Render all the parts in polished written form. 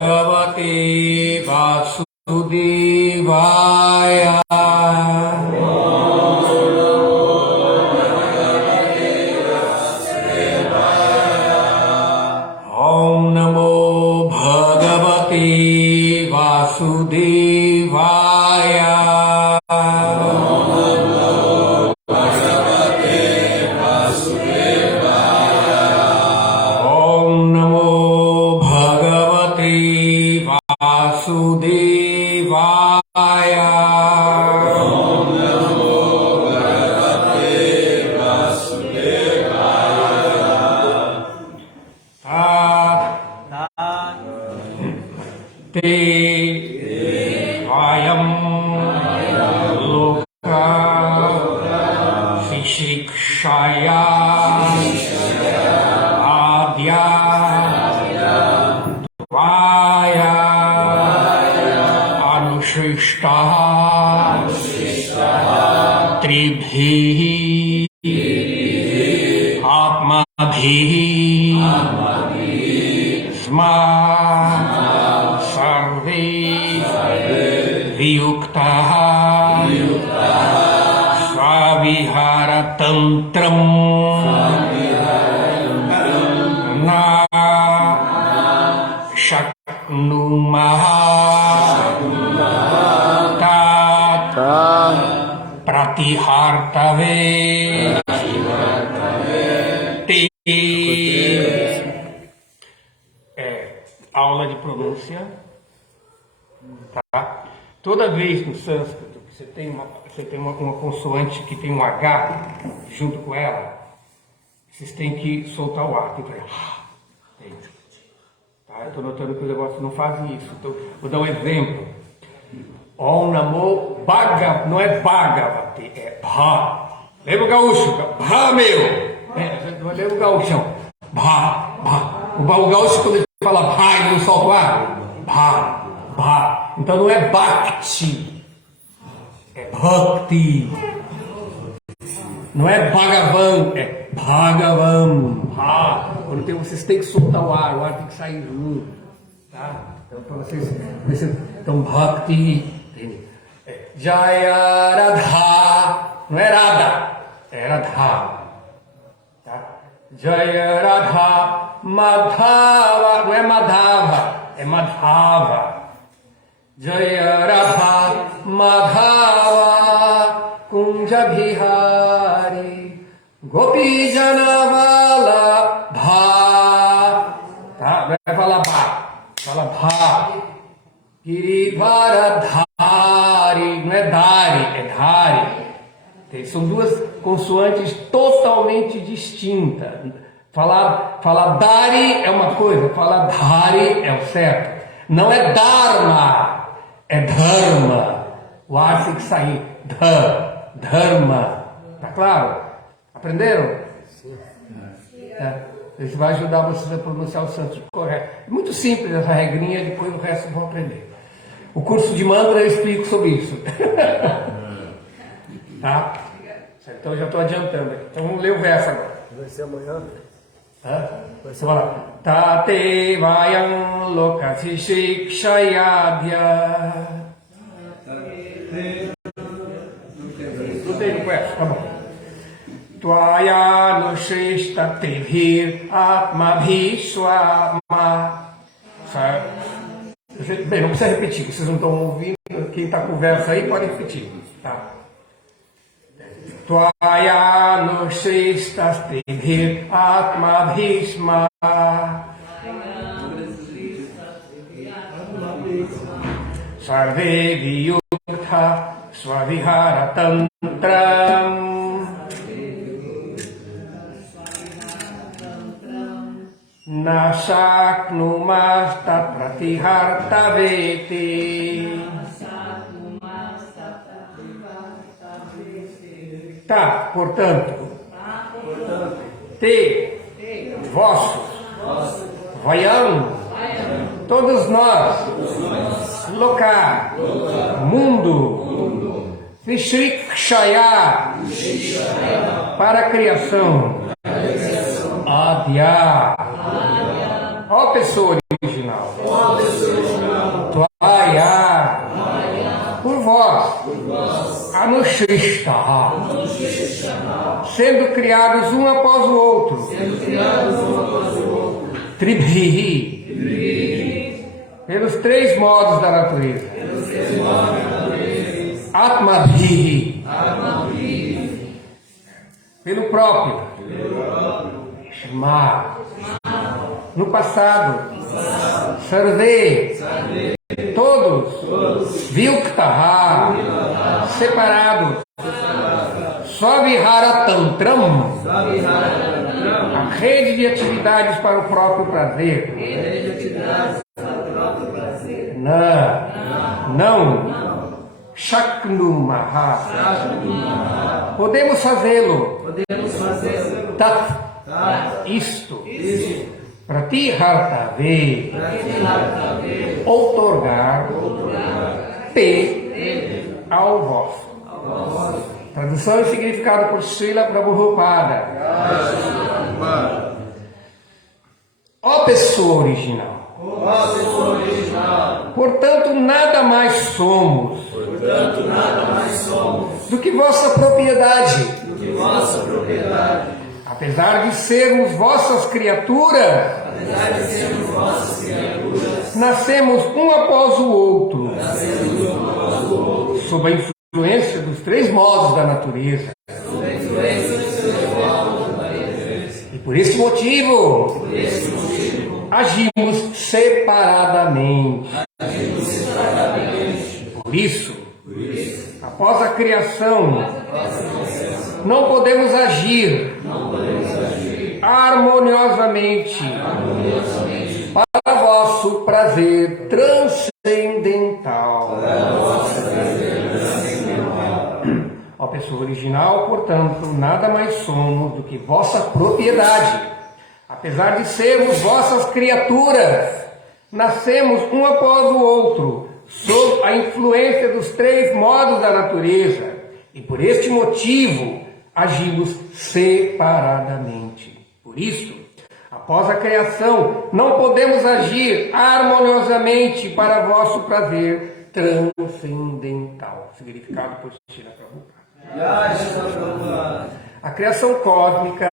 Bhagavate Vasudevaya. Om Namo Bhagavate Vasudevaya. Vasudevaya. Om Namo Bhagavate Vasudevaya. Te Vayam Loka Shikshaya Adya Vaya Anushishtaha Tribhi Atmadhi Sma Sarve Viyuktaha Svavihara Tantram Na Shaknumaha Tat Pratihartave Te. Aula de pronúncia, tá? Toda vez no sânscrito que você tem uma consoante que tem um H junto com ela, vocês têm que soltar o ar, tem que fazer. Tá? Eu estou notando que os negócios não fazem isso. Então, vou dar um exemplo. Om Namo Bhagavate, não é Bhagavate, é Bha. Lembra o gaúcho? Bha, meu! Lembra o gaúchão? Bha, Bha. O gaúcho, quando ele fala Bha, ele não solta o ar? Bha, Bha. Então não é Bhakti, é Bhakti. Não é Bhagavan, é Bhagavan. Bha. Quando vocês têm que soltar o ar tem que sair junto. Tá? Então, para vocês. Então, Bhakti. Jaya Radha. Não é Radha, é Radha. Tá? Jaya Radha Madhava. Não é Madhava, é Madhava. Jaya Radha Madhava Kunja Bihari Gopi Janavala Bha. Tá? Vai falar Bha, fala Bha. Girivaradhari, não é Dari, é Dhari. São duas consoantes totalmente distintas. Falar Dari é uma coisa, falar Dhari é o certo. Não é Dharma, é Dharma. O ar tem que sair. Dharma. Tá claro? Aprenderam? Sim. Isso vai ajudar vocês a pronunciar o sânscrito correto. É muito simples essa regrinha, depois o resto vão aprender. O curso de mantra eu explico sobre isso. Tá? Então eu já estou adiantando aqui. Então vamos ler o verso agora. Vai ser amanhã? Vai ser amanhã. Tate vayam lokasi shikshayadya. Não tem no verso, tá bom. Tvaya nushishta tribhir atmabhishwama. Bem, não precisa repetir, vocês não estão ouvindo. Quem está com o verso aí pode repetir. Tá? Tvaya nushishta tribhir atmabhishma. Sarve viyukta svavihara tantram. Nashaknumas tat pratihartaveti. Tá, portanto, te, vossos, vayam, todos nós, loka, mundo, Vishrikshaya, para a criação, Adya. Olha a pessoa original. Shrishta, sendo criados um após o outro, Tribhi, pelos três modos da natureza, Atmadhi, pelo próprio, Shema, no passado, Sarve, todos, Vilktaha, separados, Svavihara Tantram, a rede de atividades para o próprio prazer. Não, Shaknumaha, podemos fazê-lo, Tat, isto, Pratihartave, outorgar, P, ao vosso. Tradução e significado por Srila Prabhupada. Ó pessoa original. Portanto, nada mais somos do que vossa propriedade. Apesar de sermos vossas criaturas, nascemos um após o outro, sob a influência dos três modos da natureza. E por esse motivo, agimos separadamente. Por isso, após a criação, não podemos agir harmoniosamente para vosso prazer transcendental. Ó pessoa original, portanto, nada mais somos do que vossa propriedade. Apesar de sermos vossas criaturas, nascemos um após o outro, sob a influência dos três modos da natureza, e por este motivo agimos separadamente. Por isso, após a criação, não podemos agir harmoniosamente para vosso prazer transcendental. Significado por Srila Prabhupada. A criação cósmica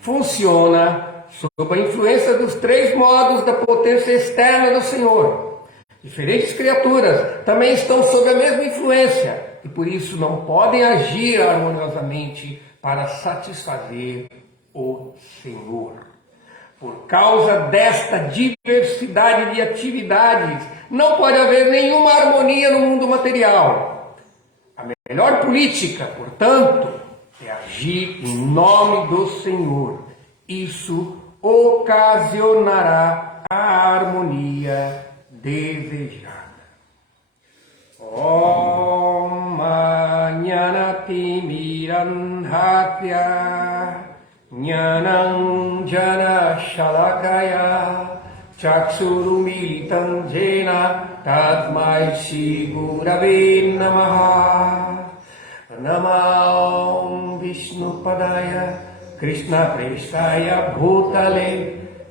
funciona sob a influência dos três modos da potência externa do Senhor. Diferentes criaturas também estão sob a mesma influência e por isso não podem agir harmoniosamente para satisfazer o Senhor. Por causa desta diversidade de atividades, não pode haver nenhuma harmonia no mundo material. A melhor política, portanto, é agir em nome do Senhor. Isso ocasionará a harmonia desejada. Om Jnanati Miranhatya Jnanam Jana Shalakaya Chaksurumilitam Jena Tatmai Shri Gurave Namaha. Namah Vishnupadaya Krishna Prestaya Bhutale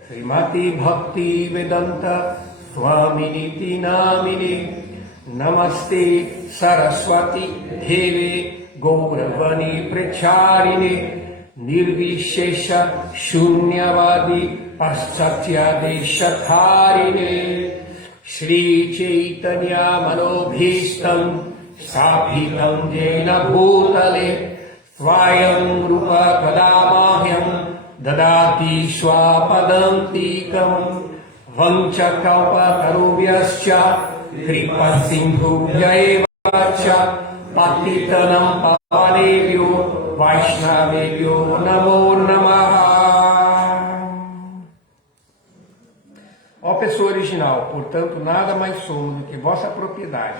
Srimati Bhakti Vedanta Swaminiti Namine Namaste Saraswati Deve Gauravani Pracharine Nirvishesha Shunyavadi Paschatya Deshatharine Shri Chaitanya Manobhishtam Saphitam Jena Bhutale Swayam Rupa Kadamahyam Dadati Swapadantikam Vanchakalpa Tarubhyascha Kripa Sindhu Jaivacha Patitanam Pavanebhyo Vaishnavebhyo Namo Namaha. Ó pessoa original, portanto, nada mais somos do que vossa propriedade.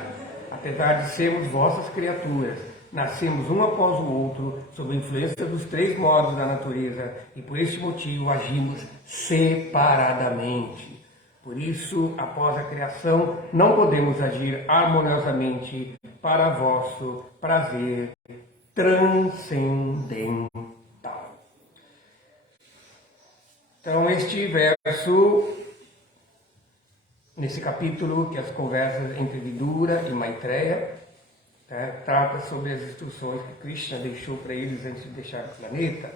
Apesar de sermos vossas criaturas, nascemos um após o outro, sob a influência dos três modos da natureza, e por este motivo agimos separadamente. Por isso, após a criação, não podemos agir harmoniosamente para vosso prazer transcendental. Então, este verso, nesse capítulo, que as conversas entre Vidura e Maitreya, trata sobre as instruções que Krishna deixou para eles antes de deixar o planeta.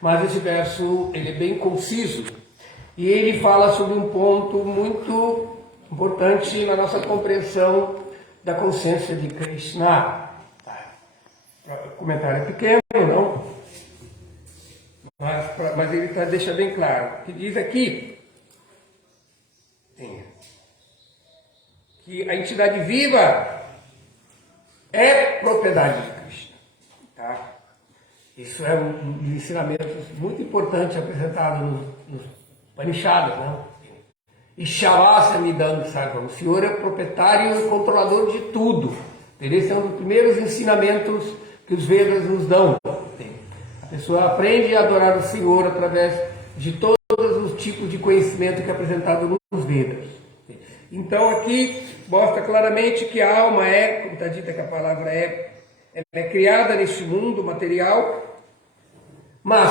Mas esse verso ele é bem conciso e ele fala sobre um ponto muito importante na nossa compreensão da consciência de Krishna. O comentário é pequeno, não? Mas ele deixa bem claro, que diz aqui que a entidade viva é propriedade de Krishna. Tá? Isso é um ensinamento muito importante apresentado nos Upanishads, não? Ishavasya Midam Sarvam. O Senhor é proprietário e controlador de tudo. Esse é um dos primeiros ensinamentos que os Vedas nos dão. A pessoa aprende a adorar o Senhor através de todos os tipos de conhecimento que é apresentado nos Vedas. Então aqui mostra claramente que a alma é, como está dita que a palavra ela é criada neste mundo material, mas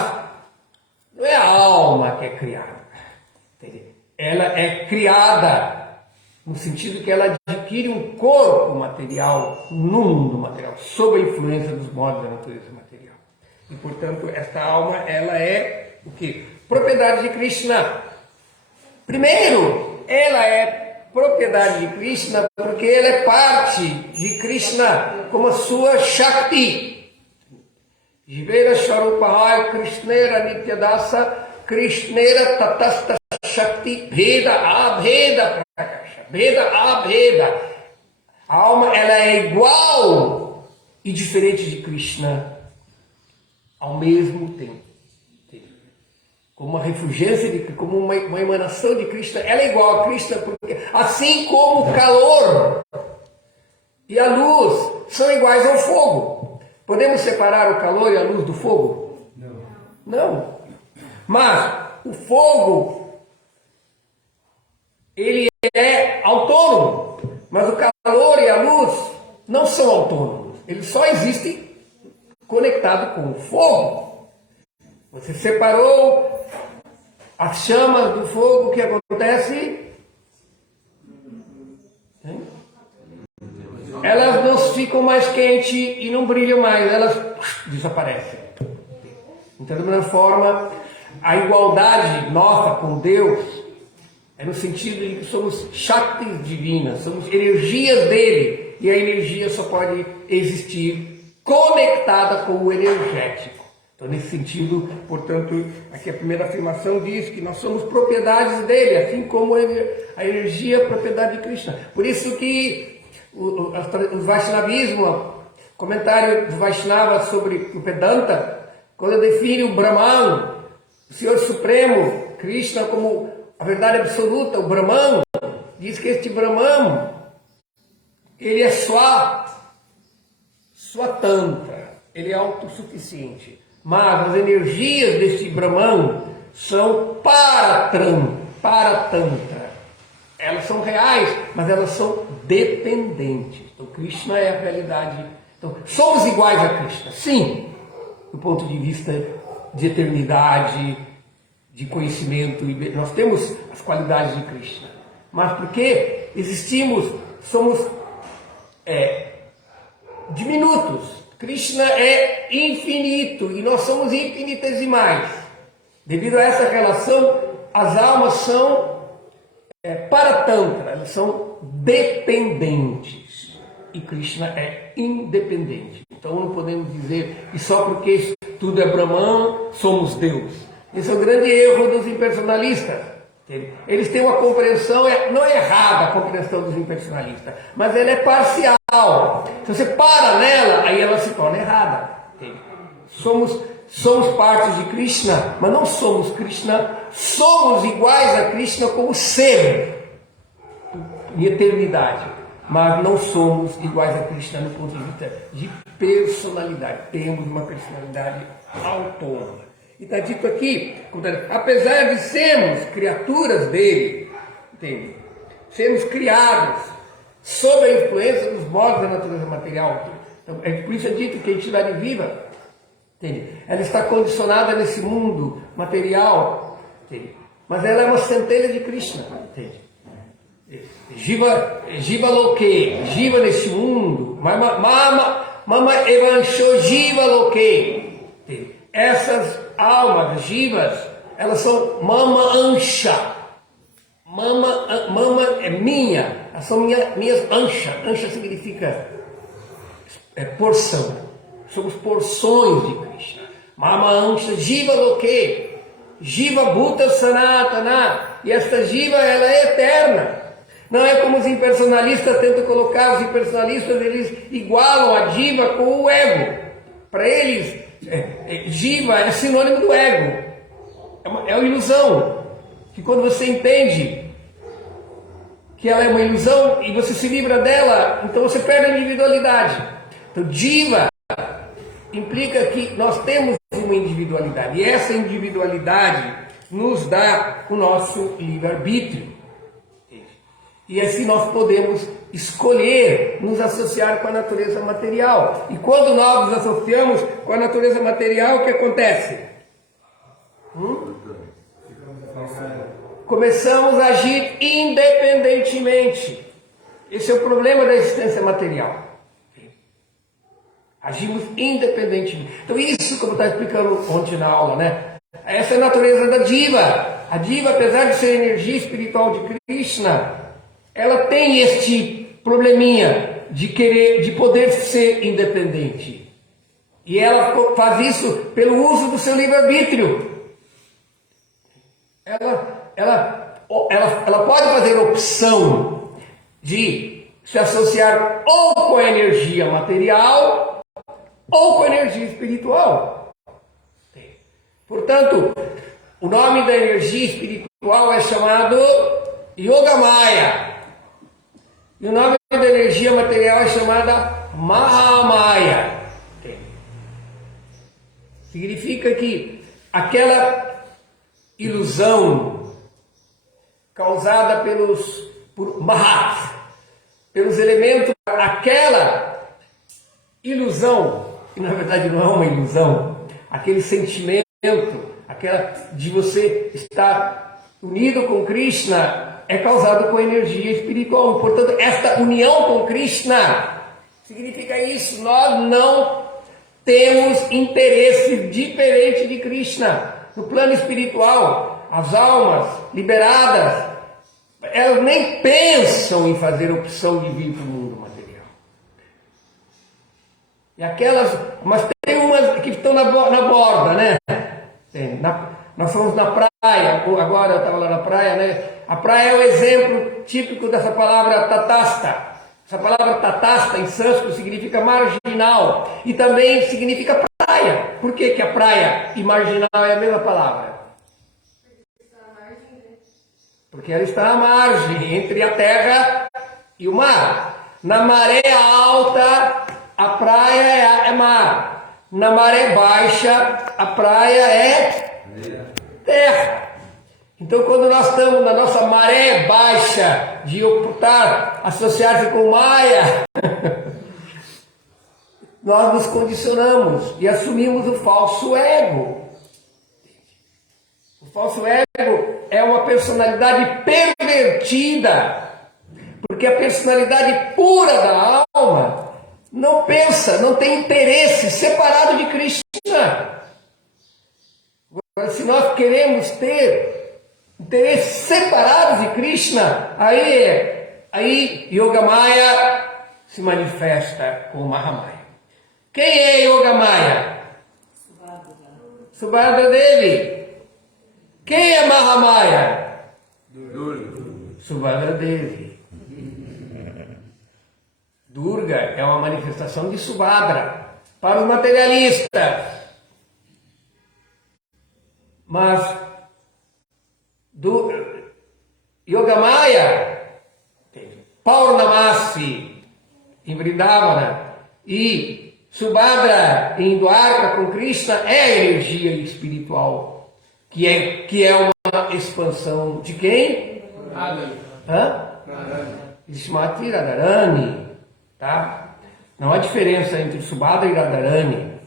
não é a alma que é criada. Ela é criada no sentido que ela adquire um corpo material no mundo material, sob a influência dos modos da natureza material. E, portanto, esta alma, ela é o quê? Propriedade de Krishna. Primeiro, ela é propriedade de Krishna porque ela é parte de Krishna como a sua Shakti. Jivera Swarupahai Krishnera Nityadasa Krishnera Tatasta Shakti Veda Abheda Prakasha. Veda Abheda. A alma, ela é igual e diferente de Krishna ao mesmo tempo. Como uma refulgência, como uma emanação de Krishna, ela é igual a Krishna, porque assim como o calor e a luz são iguais ao fogo. Podemos separar o calor e a luz do fogo? Não. Mas o fogo, ele é autônomo, mas o calor e a luz não são autônomos. Eles só existem conectados com o fogo. Você separou as chamas do fogo, o que acontece? Elas não ficam mais quentes e não brilham mais, elas desaparecem. Então, da mesma forma, a igualdade nossa com Deus é no sentido de que somos Shaktis divinas, somos energias dele, e a energia só pode existir conectada com o energético. Então, nesse sentido, portanto, aqui a primeira afirmação diz que nós somos propriedades dele, assim como a energia é propriedade de Krishna. Por isso que o Vaishnavismo, comentário do Vaishnava sobre o Vedanta, quando define o Brahman, o Senhor Supremo, Krishna, como a verdade absoluta, o Brahman, diz que este Brahman, ele é Swatantra, ele é autossuficiente. Mas as energias deste Brahman são Paratantra. Elas são reais, mas elas são dependentes. Então, Krishna é a realidade. Então, somos iguais a Krishna, sim, do ponto de vista de eternidade, de conhecimento. Nós temos as qualidades de Krishna. Mas porque somos diminutos. Krishna é infinito e nós somos infinitesimais. Devido a essa relação, as almas são paratantra, elas são dependentes. E Krishna é independente. Então não podemos dizer que só porque tudo é Brahman, somos Deus. Esse é o grande erro dos impersonalistas. Eles têm uma compreensão, não é errada a compreensão dos impersonalistas, mas ela é parcial. Se você para nela, aí ela se torna errada. Somos parte de Krishna, mas não somos Krishna. Somos iguais a Krishna como ser em eternidade, mas não somos iguais a Krishna no ponto de vista de personalidade. Temos uma personalidade autônoma. E está dito aqui, apesar de sermos criaturas dele, entende? Sermos criados sob a influência dos modos da natureza material. Então, por isso é dito que a entidade viva, entende? Ela está condicionada nesse mundo material, entende? Mas ela é uma centelha de Krishna, entende? Jiva Loke, Jiva nesse mundo Mama Evansho Jiva Loke. Essas almas jivas, elas são Mama Ansha. Mama é minha, elas são minhas Ansha. Ansha significa porção. Somos porções de Krishna. Mama Ansha Jiva Loke. Jiva Bhuta Sanatana. E esta Jiva, ela é eterna. Não é como os impersonalistas tentam colocar. Os impersonalistas, eles igualam a Jiva com o ego. Para eles, Jiva é sinônimo do ego. É uma ilusão. Que quando você entende que ela é uma ilusão e você se livra dela, então você perde a individualidade. Então, Jiva implica que nós temos uma individualidade. E essa individualidade nos dá o nosso livre-arbítrio. E assim nós podemos escolher nos associar com a natureza material. E quando nós nos associamos com a natureza material, o que acontece? Começamos a agir independentemente. Esse é o problema da existência material. Agimos independentemente. Então isso, como eu estava explicando ontem na aula, né? Essa é a natureza da Jiva. A Jiva, apesar de ser energia espiritual de Krishna, ela tem este probleminha de poder ser independente. E ela faz isso pelo uso do seu livre-arbítrio. Ela pode fazer opção de se associar ou com a energia material ou com a energia espiritual. Portanto, o nome da energia espiritual é chamado Yogamaya. E o nome da energia material é chamada Mahamaya. Significa que aquela ilusão causada por Mahat, pelos elementos, aquela ilusão, que na verdade não é uma ilusão, aquele sentimento, aquela de você estar unido com Krishna, é causado com energia espiritual. Portanto, esta união com Krishna significa isso. Nós não temos interesse diferente de Krishna. No plano espiritual, as almas liberadas, elas nem pensam em fazer opção de vir para o mundo material. E aquelas, mas tem umas que estão na borda, né? Nós fomos na praia, agora eu estava lá na praia, né? A praia é o exemplo típico dessa palavra tatasta. Essa palavra tatasta em sânscrito significa marginal e também significa praia. Por que a praia e marginal é a mesma palavra? Porque ela está à margem, entre a terra e o mar. Na maré alta, a praia é mar. Na maré baixa, a praia é terra. Então, quando nós estamos na nossa maré baixa de optar, associar-se com Maya, nós nos condicionamos e assumimos o falso ego. O falso ego é uma personalidade pervertida, porque a personalidade pura da alma não pensa, não tem interesse separado de Krishna. Agora, se nós queremos ter interesses separados de Krishna, aí Yogamaya se manifesta com Mahamaya. Quem é Yogamaya? Subhadra Devi. Quem é Mahamaya? Subhadra Devi. Durga é uma manifestação de Subhadra para os materialistas. Mas Yogamaya, Purnamasi em Vrindavana e Subhadra em Dwarka com Krishna é a energia espiritual, que é uma expansão de quem? Smati Radharani, tá? Não há diferença entre Subhadra e Radharani,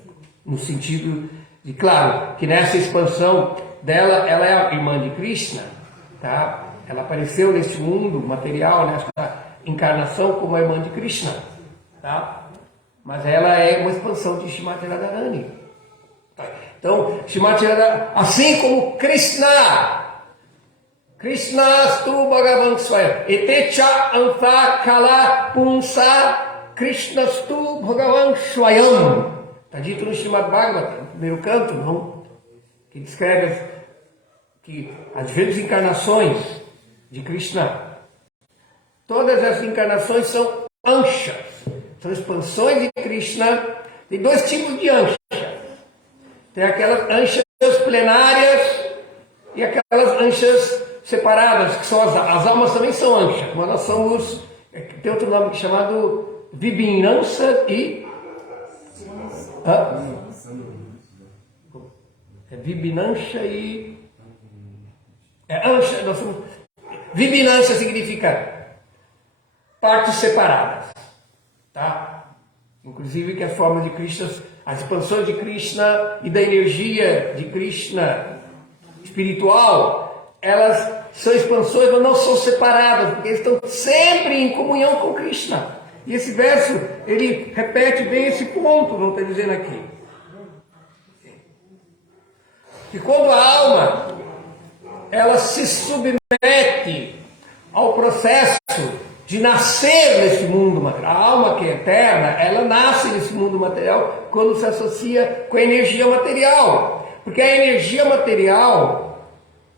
no sentido de, claro, que nessa expansão dela, ela é a irmã de Krishna, tá? Ela apareceu neste mundo material, nesta encarnação, como a irmã de Krishna, tá? mas ela é uma expansão de Shrimati Radharani. Então, Shrimati Radharani, assim como Krishnastu Bhagavan Swayam, Etecha Anta Kala Punsa Krishnastu Bhagavan Swayam. Está dito no Srimad Bhagavatam, no primeiro canto, não? Que descreve que as diferentes encarnações de Krishna, todas as encarnações são anshas, são expansões de Krishna. Tem dois tipos de anshas. Tem aquelas anshas plenárias e aquelas anshas separadas, que são as almas também são anshas, mas nós somos, tem outro nome chamado Vibhinansa e... Vibhinansa e... Ansha, nós somos... Vibhinansa significa partes separadas, tá? Inclusive que as formas de Krishna, as expansões de Krishna e da energia de Krishna espiritual, elas são expansões, mas não são separadas, porque eles estão sempre em comunhão com Krishna. E esse verso, ele repete bem esse ponto, não está dizendo aqui. Que quando a alma, ela se submete ao processo de nascer nesse mundo material, a alma que é eterna, ela nasce nesse mundo material quando se associa com a energia material. Porque a energia material,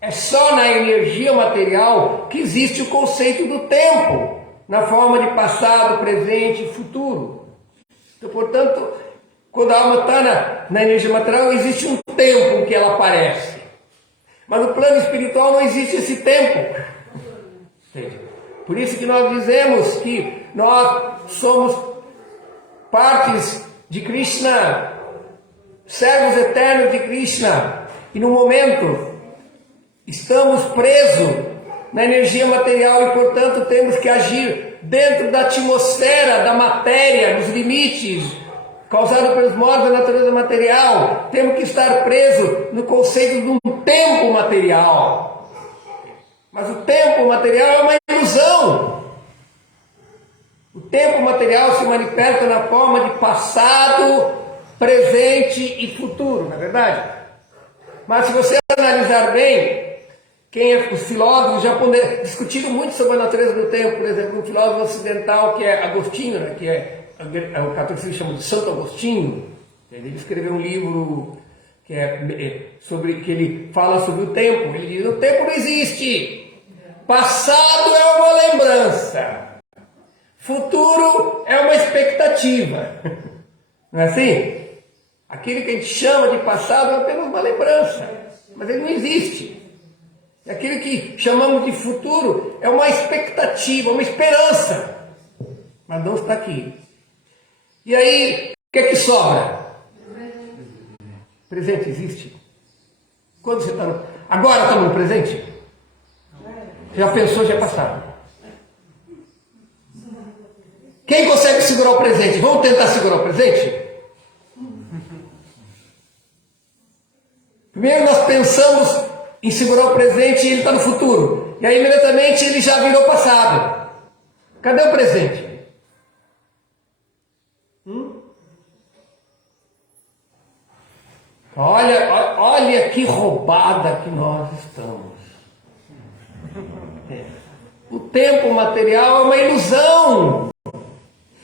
é só na energia material que existe o conceito do tempo, na forma de passado, presente e futuro. Então, portanto, quando a alma está na energia material, existe um tempo em que ela aparece. Mas no plano espiritual não existe esse tempo. Entende? Por isso que nós dizemos que nós somos partes de Krishna, servos eternos de Krishna, e no momento estamos presos na energia material e, portanto, temos que agir dentro da atmosfera, da matéria, nos limites causados pelos modos da natureza material. Temos que estar presos no conceito de um tempo material. Mas o tempo material é uma ilusão. O tempo material se manifesta na forma de passado, presente e futuro, não é verdade? Mas se você analisar bem, os filósofos japoneses discutiram muito sobre a natureza do tempo. Por exemplo, um filósofo ocidental que é Agostinho, né, que o catolicismo chama de Santo Agostinho. Ele escreveu um livro que ele fala sobre o tempo. Ele diz: o tempo não existe. Passado é uma lembrança. Futuro é uma expectativa. Não é assim? Aquilo que a gente chama de passado é apenas uma lembrança, mas ele não existe. E aquilo que chamamos de futuro é uma expectativa, uma esperança, mas não está aqui. E aí, o que é que sobra? Presente existe? Quando você está no... Agora estamos no presente? Já pensou, já é passado. Quem consegue segurar o presente? Vamos tentar segurar o presente? Primeiro nós pensamos em segurar o presente e ele está no futuro. E aí imediatamente ele já virou passado. Cadê o presente? Olha que roubada que nós estamos. O tempo material é uma ilusão.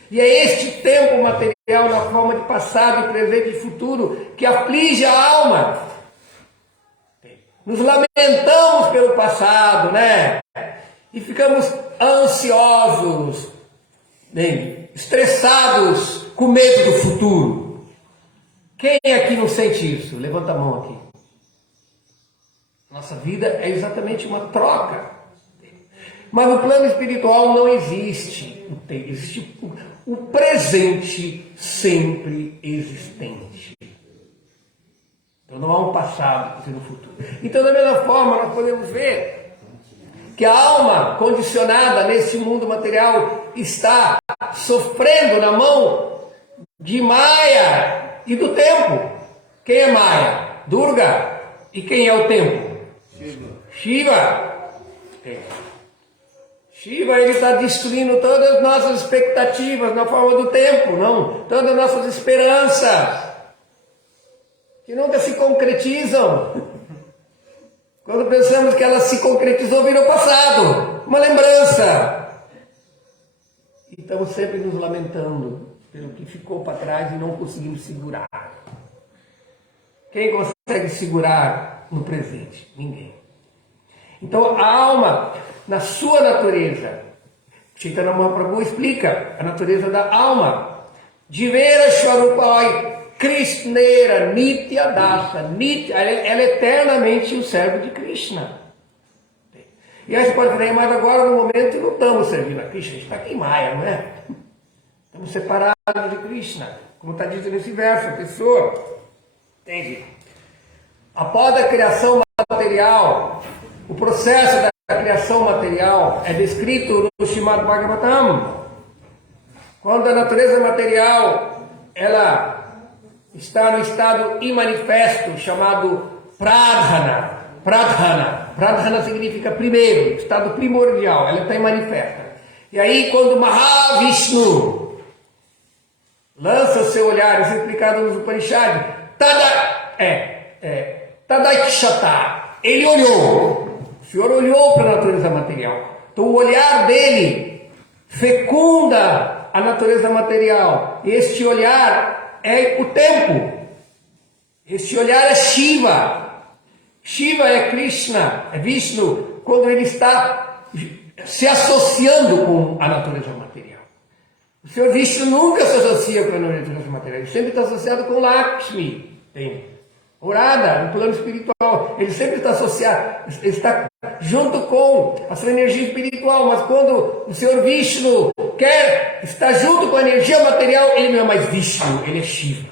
E é este tempo material na forma de passado, presente e futuro que aflige a alma. Nos lamentamos pelo passado, né? E ficamos ansiosos, estressados, com medo do futuro. Quem aqui não sente isso? Levanta a mão aqui. Nossa vida é exatamente uma troca. Mas no plano espiritual não existe. Existe o presente sempre existente. Então não há um passado e um futuro. Então, da mesma forma, nós podemos ver que a alma condicionada nesse mundo material está sofrendo na mão de Maya e do tempo. Quem é Maya? Durga. E quem é o tempo? Shiva. Shiva, ele está destruindo todas as nossas expectativas na forma do tempo, não? Todas as nossas esperanças, que nunca se concretizam. Quando pensamos que ela se concretizou, virou passado, uma lembrança. E estamos sempre nos lamentando pelo que ficou para trás e não conseguimos segurar. Quem consegue segurar no presente? Ninguém. Então a alma, na sua natureza, Chaitanya Mahaprabhu explica a natureza da alma. Jivera Shvarupai Krishnera Nitya Dasa. Nitya, ela é eternamente o servo de Krishna. E aí você pode dizer, mas agora no momento não estamos servindo a Krishna, a gente está aqui em Maya, não é? Estamos separados de Krishna, como está dito nesse verso, a pessoa. Entende? Após a criação material, o processo da criação material é descrito no Srimad Bhagavatam. Quando a natureza material ela está no estado imanifesto, chamado Pradhana. Pradhana significa primeiro, estado primordial, ela está imanifesta. E aí quando Mahavishnu lança o seu olhar, isso é explicado nos Upanishads, Tadakshata, ele olhou. O Senhor olhou para a natureza material. Então o olhar dele fecunda a natureza material. Este olhar é o tempo. Este olhar é Shiva. Shiva é Krishna, é Vishnu, quando ele está se associando com a natureza material. O Senhor Vishnu nunca se associa com a natureza material. Ele sempre está associado com Lakshmi. Tem Orada, no plano espiritual, ele sempre está associado, ele está junto com a sua energia espiritual, mas quando o Senhor Vishnu quer estar junto com a energia material, ele não é mais Vishnu, ele é Shiva.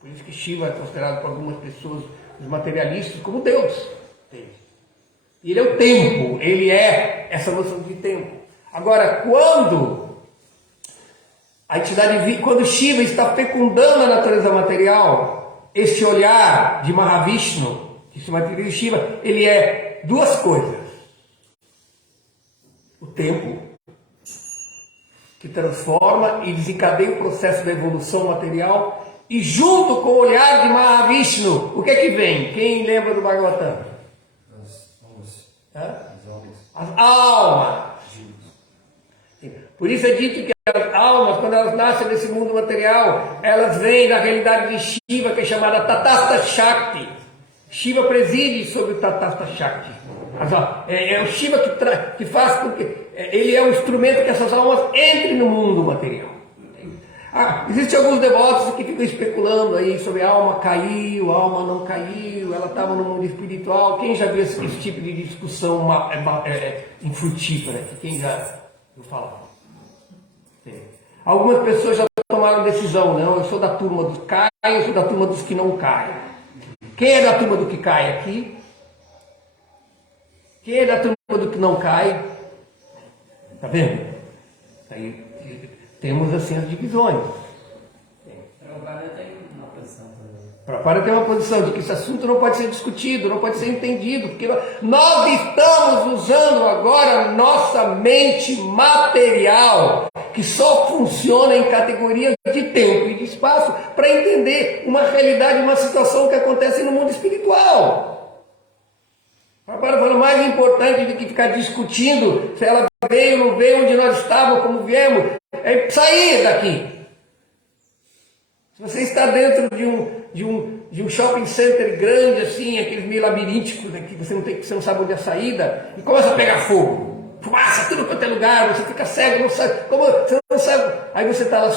Por isso que Shiva é considerado por algumas pessoas, os materialistas, como Deus. Ele é o tempo, ele é essa noção de tempo. Agora, quando a entidade, quando Shiva está fecundando a natureza material, esse olhar de Mahavishnu, que se materializa Shiva, ele é duas coisas. O tempo, que transforma e desencadeia o processo da evolução material, e junto com o olhar de Mahavishnu, o que é que vem? Quem lembra do Bhagavatam? As almas. Por isso é dito que as almas, quando elas nascem nesse mundo material, elas vêm da realidade de Shiva, que é chamada Tatastha Shakti. Shiva preside sobre o Tatastha Shakti. É o Shiva que faz com que ele é o instrumento que essas almas entrem no mundo material. Existem alguns devotos que ficam especulando aí sobre a alma caiu, a alma não caiu, ela estava no mundo espiritual. Quem já viu esse tipo de discussão infrutífera? Quem já viu falar? Algumas pessoas já tomaram decisão, não, eu sou da turma dos que caem, eu sou da turma dos que não caem. Quem é da turma do que cai aqui? Quem é da turma do que não cai? Tá vendo? Aí temos assim as divisões. Prabhupada tem uma posição de que esse assunto não pode ser discutido, não pode ser entendido, porque nós estamos usando agora nossa mente material, que só funciona em categorias de tempo e de espaço, para entender uma realidade, uma situação que acontece no mundo espiritual. Prabhupada fala, mais importante do que ficar discutindo se ela veio ou não veio, onde nós estávamos, como viemos, é sair daqui. Se você está dentro de um shopping center grande, assim, aqueles meio labirínticos, né, que você não sabe onde é a saída, e começa a pegar fogo, fumaça, tudo quanto é lugar, você fica cego, não sabe, como você não sabe, aí você está lá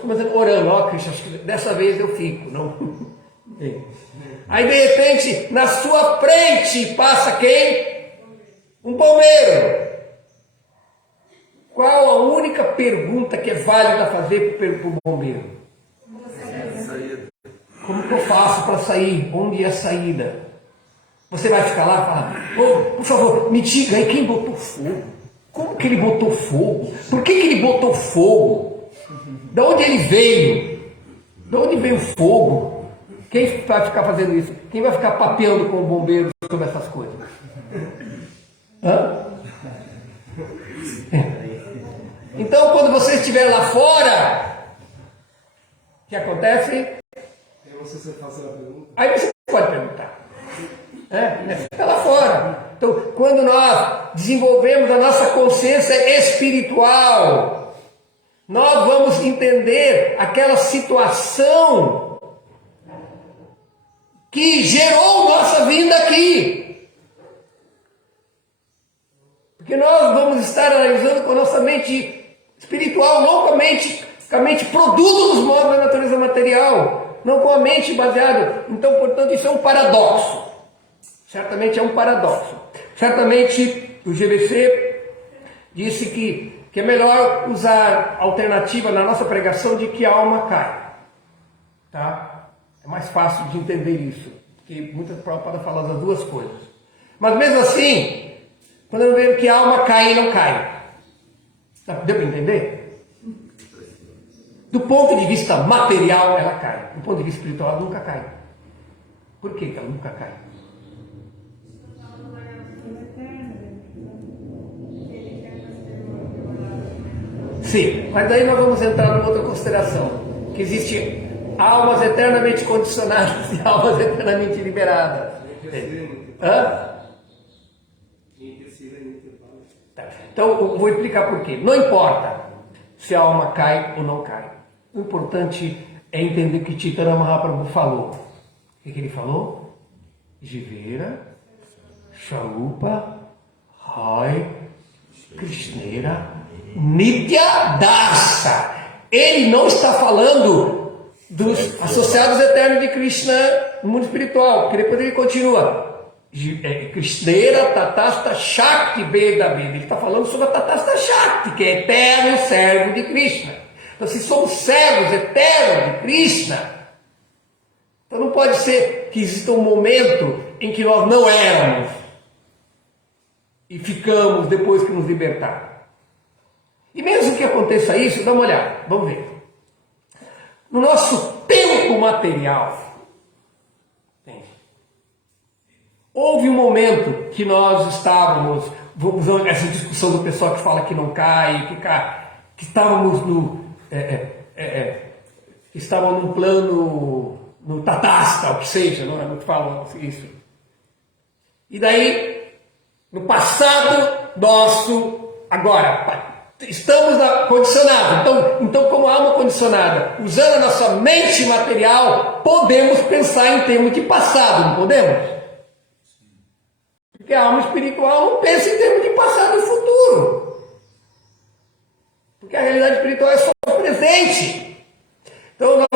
começando orando, ó Cristo, dessa vez eu fico, não. Aí de repente, na sua frente passa quem? Um bombeiro. Qual a única pergunta que é válida fazer para o bombeiro? Como que eu faço para sair? Onde é a saída? Você vai ficar lá e falar, por favor, me diga aí quem botou fogo. Como que ele botou fogo? Por que ele botou fogo? De onde ele veio? De onde veio o fogo? Quem vai ficar fazendo isso? Quem vai ficar papeando com o bombeiro sobre essas coisas? Hã? Então, quando você estiver lá fora, o que acontece? Aí você pode perguntar. Está lá fora. Então, quando nós desenvolvemos a nossa consciência espiritual, nós vamos entender aquela situação que gerou nossa vinda aqui. Porque nós vamos estar analisando com a nossa mente espiritual, não com a mente produto dos modos da natureza material, não com a mente baseada. Então, portanto, isso é um paradoxo. Certamente é um paradoxo. Certamente o GBC disse que é melhor usar a alternativa na nossa pregação de que a alma cai. Tá? É mais fácil de entender isso, porque muitas podem falar das duas coisas. Mas mesmo assim, quando eu vejo que a alma cai e não cai, deu para entender? Do ponto de vista material, ela cai. Do ponto de vista espiritual, ela nunca cai. Por que ela nunca cai? Sim, mas daí nós vamos entrar numa outra consideração, que existe almas eternamente condicionadas e almas eternamente liberadas. Então, eu vou explicar por quê. Não importa se a alma cai ou não cai. O importante é entender o que Chaitanya Mahaprabhu falou. O que ele falou? Jivera, Sharupa, Rai, Krishnera, Nitya Dasa. Ele não está falando dos associados eternos de Krishna no mundo espiritual, porque depois ele continua. Krishnera Tatasta Shakti Veda Veda. Ele está falando sobre a Tatasta Shakti, que é eterno servo de Krishna. Então, se somos servos eternos de Krishna, então não pode ser que exista um momento em que nós não éramos e ficamos depois que nos libertaram. E mesmo que aconteça isso, dá uma olhada, vamos ver. No nosso tempo material, houve um momento que nós estávamos, vamos usar essa discussão do pessoal que fala que não cai, que estávamos estavam num plano, no tatasta, o que seja, não é muito falam isso. E daí, no passado nosso, agora, estamos condicionados. Então, como alma condicionada, usando a nossa mente material, podemos pensar em termos de passado, não podemos? Porque a alma espiritual não pensa em termos de passado e futuro. Porque a realidade espiritual é só o presente. Então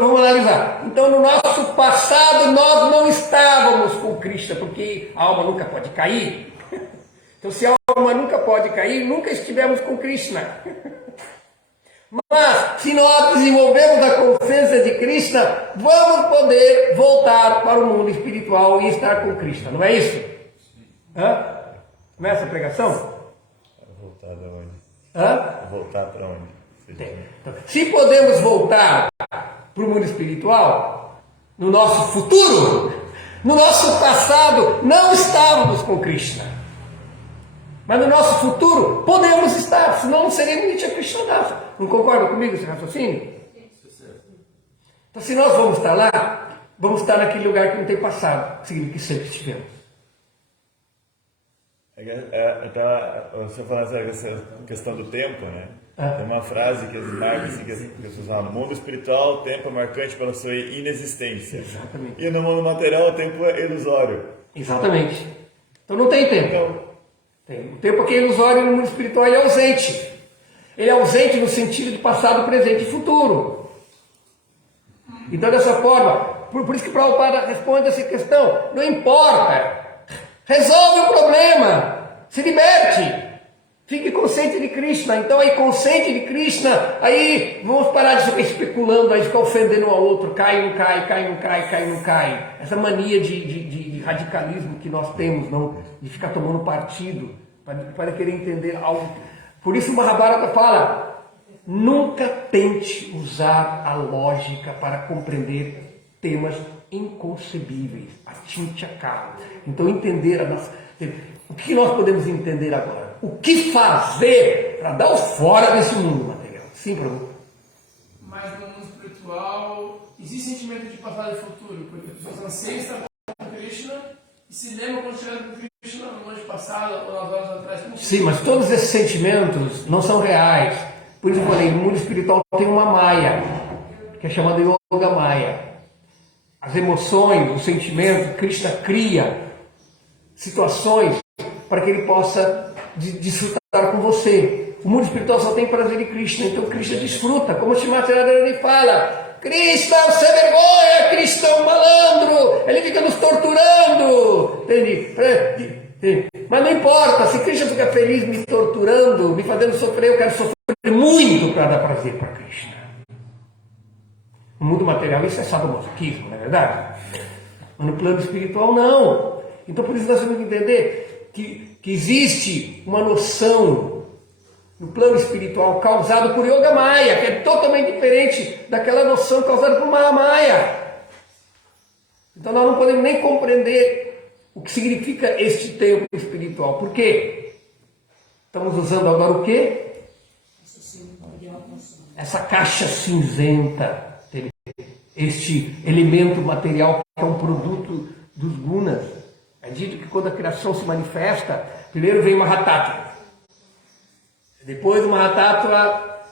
vamos analisar. Então, no nosso passado, nós não estávamos com Krishna, porque a alma nunca pode cair. Então, se a alma nunca pode cair, nunca estivemos com Krishna. Mas, se nós desenvolvemos a consciência de Krishna, vamos poder voltar para o mundo espiritual e estar com Krishna, não é isso? Começa a pregação? Voltar para onde? Voltar para onde? Então, se podemos voltar para o mundo espiritual, no nosso futuro, no nosso passado, não estávamos com Krishna. Mas no nosso futuro, podemos estar, senão não seríamos Nitya Krishna Dasa. Não concorda comigo esse raciocínio? Então, se nós vamos estar lá, vamos estar naquele lugar que não tem passado, significa que sempre estivemos. Você falando essa questão do tempo, né? Tem uma frase que eles marcam assim, que as pessoas falam: no mundo espiritual, o tempo é marcante pela sua inexistência. Exatamente. E no mundo material, o tempo é ilusório. Exatamente. Então não tem tempo. O tempo que é ilusório no mundo espiritual, ele é ausente. Ele é ausente no sentido de passado, presente e futuro. Então, dessa forma, por isso que Prabhupada responde essa questão: não importa. Resolve o problema, se liberte, fique consciente de Krishna. Então aí consciente de Krishna, aí vamos parar de ficar especulando, aí ficar ofendendo um ao outro, cai, não cai, cai, não cai, cai, não cai. Essa mania de radicalismo que nós temos, não, de ficar tomando partido, para querer entender algo. Por isso o Mahabharata fala, nunca tente usar a lógica para compreender temas inconcebíveis, a tincha cara. Então entender o que nós podemos entender agora? o que fazer para dar o fora desse mundo material. Sim, Prabhu? Mas no mundo espiritual existe sentimento de passado e futuro, porque as pessoas anseiam estar com Krishna e se lembram quando chegaram com Krishna no ano passado ou nas horas atrás. Sim, mas todos esses sentimentos não são reais. Por isso eu falei, no mundo espiritual tem uma Maya, que é chamada Yoga Maya. As emoções, os sentimentos, Krishna cria situações para que ele possa desfrutar com você. O mundo espiritual só tem prazer em Krishna, então Krishna desfruta, como o Srimati Radharani fala, Krishna é um sem vergonha, Krishna é um malandro, ele fica nos torturando, entende? Mas não importa, se Krishna fica feliz me torturando, me fazendo sofrer, eu quero sofrer muito para dar prazer para Krishna. No mundo material isso é sadomasoquismo, não é verdade? Mas no plano espiritual não. Então por isso nós temos que entender que existe uma noção no plano espiritual causada por Yoga Maya, que é totalmente diferente daquela noção causada por Mahamaya. Então nós não podemos nem compreender o que significa este tempo espiritual. Por quê? Estamos usando agora o quê? Essa caixa cinzenta, este elemento material que é um produto dos gunas. É dito que quando a criação se manifesta, primeiro vem Mahatattva. Depois o Mahatattva,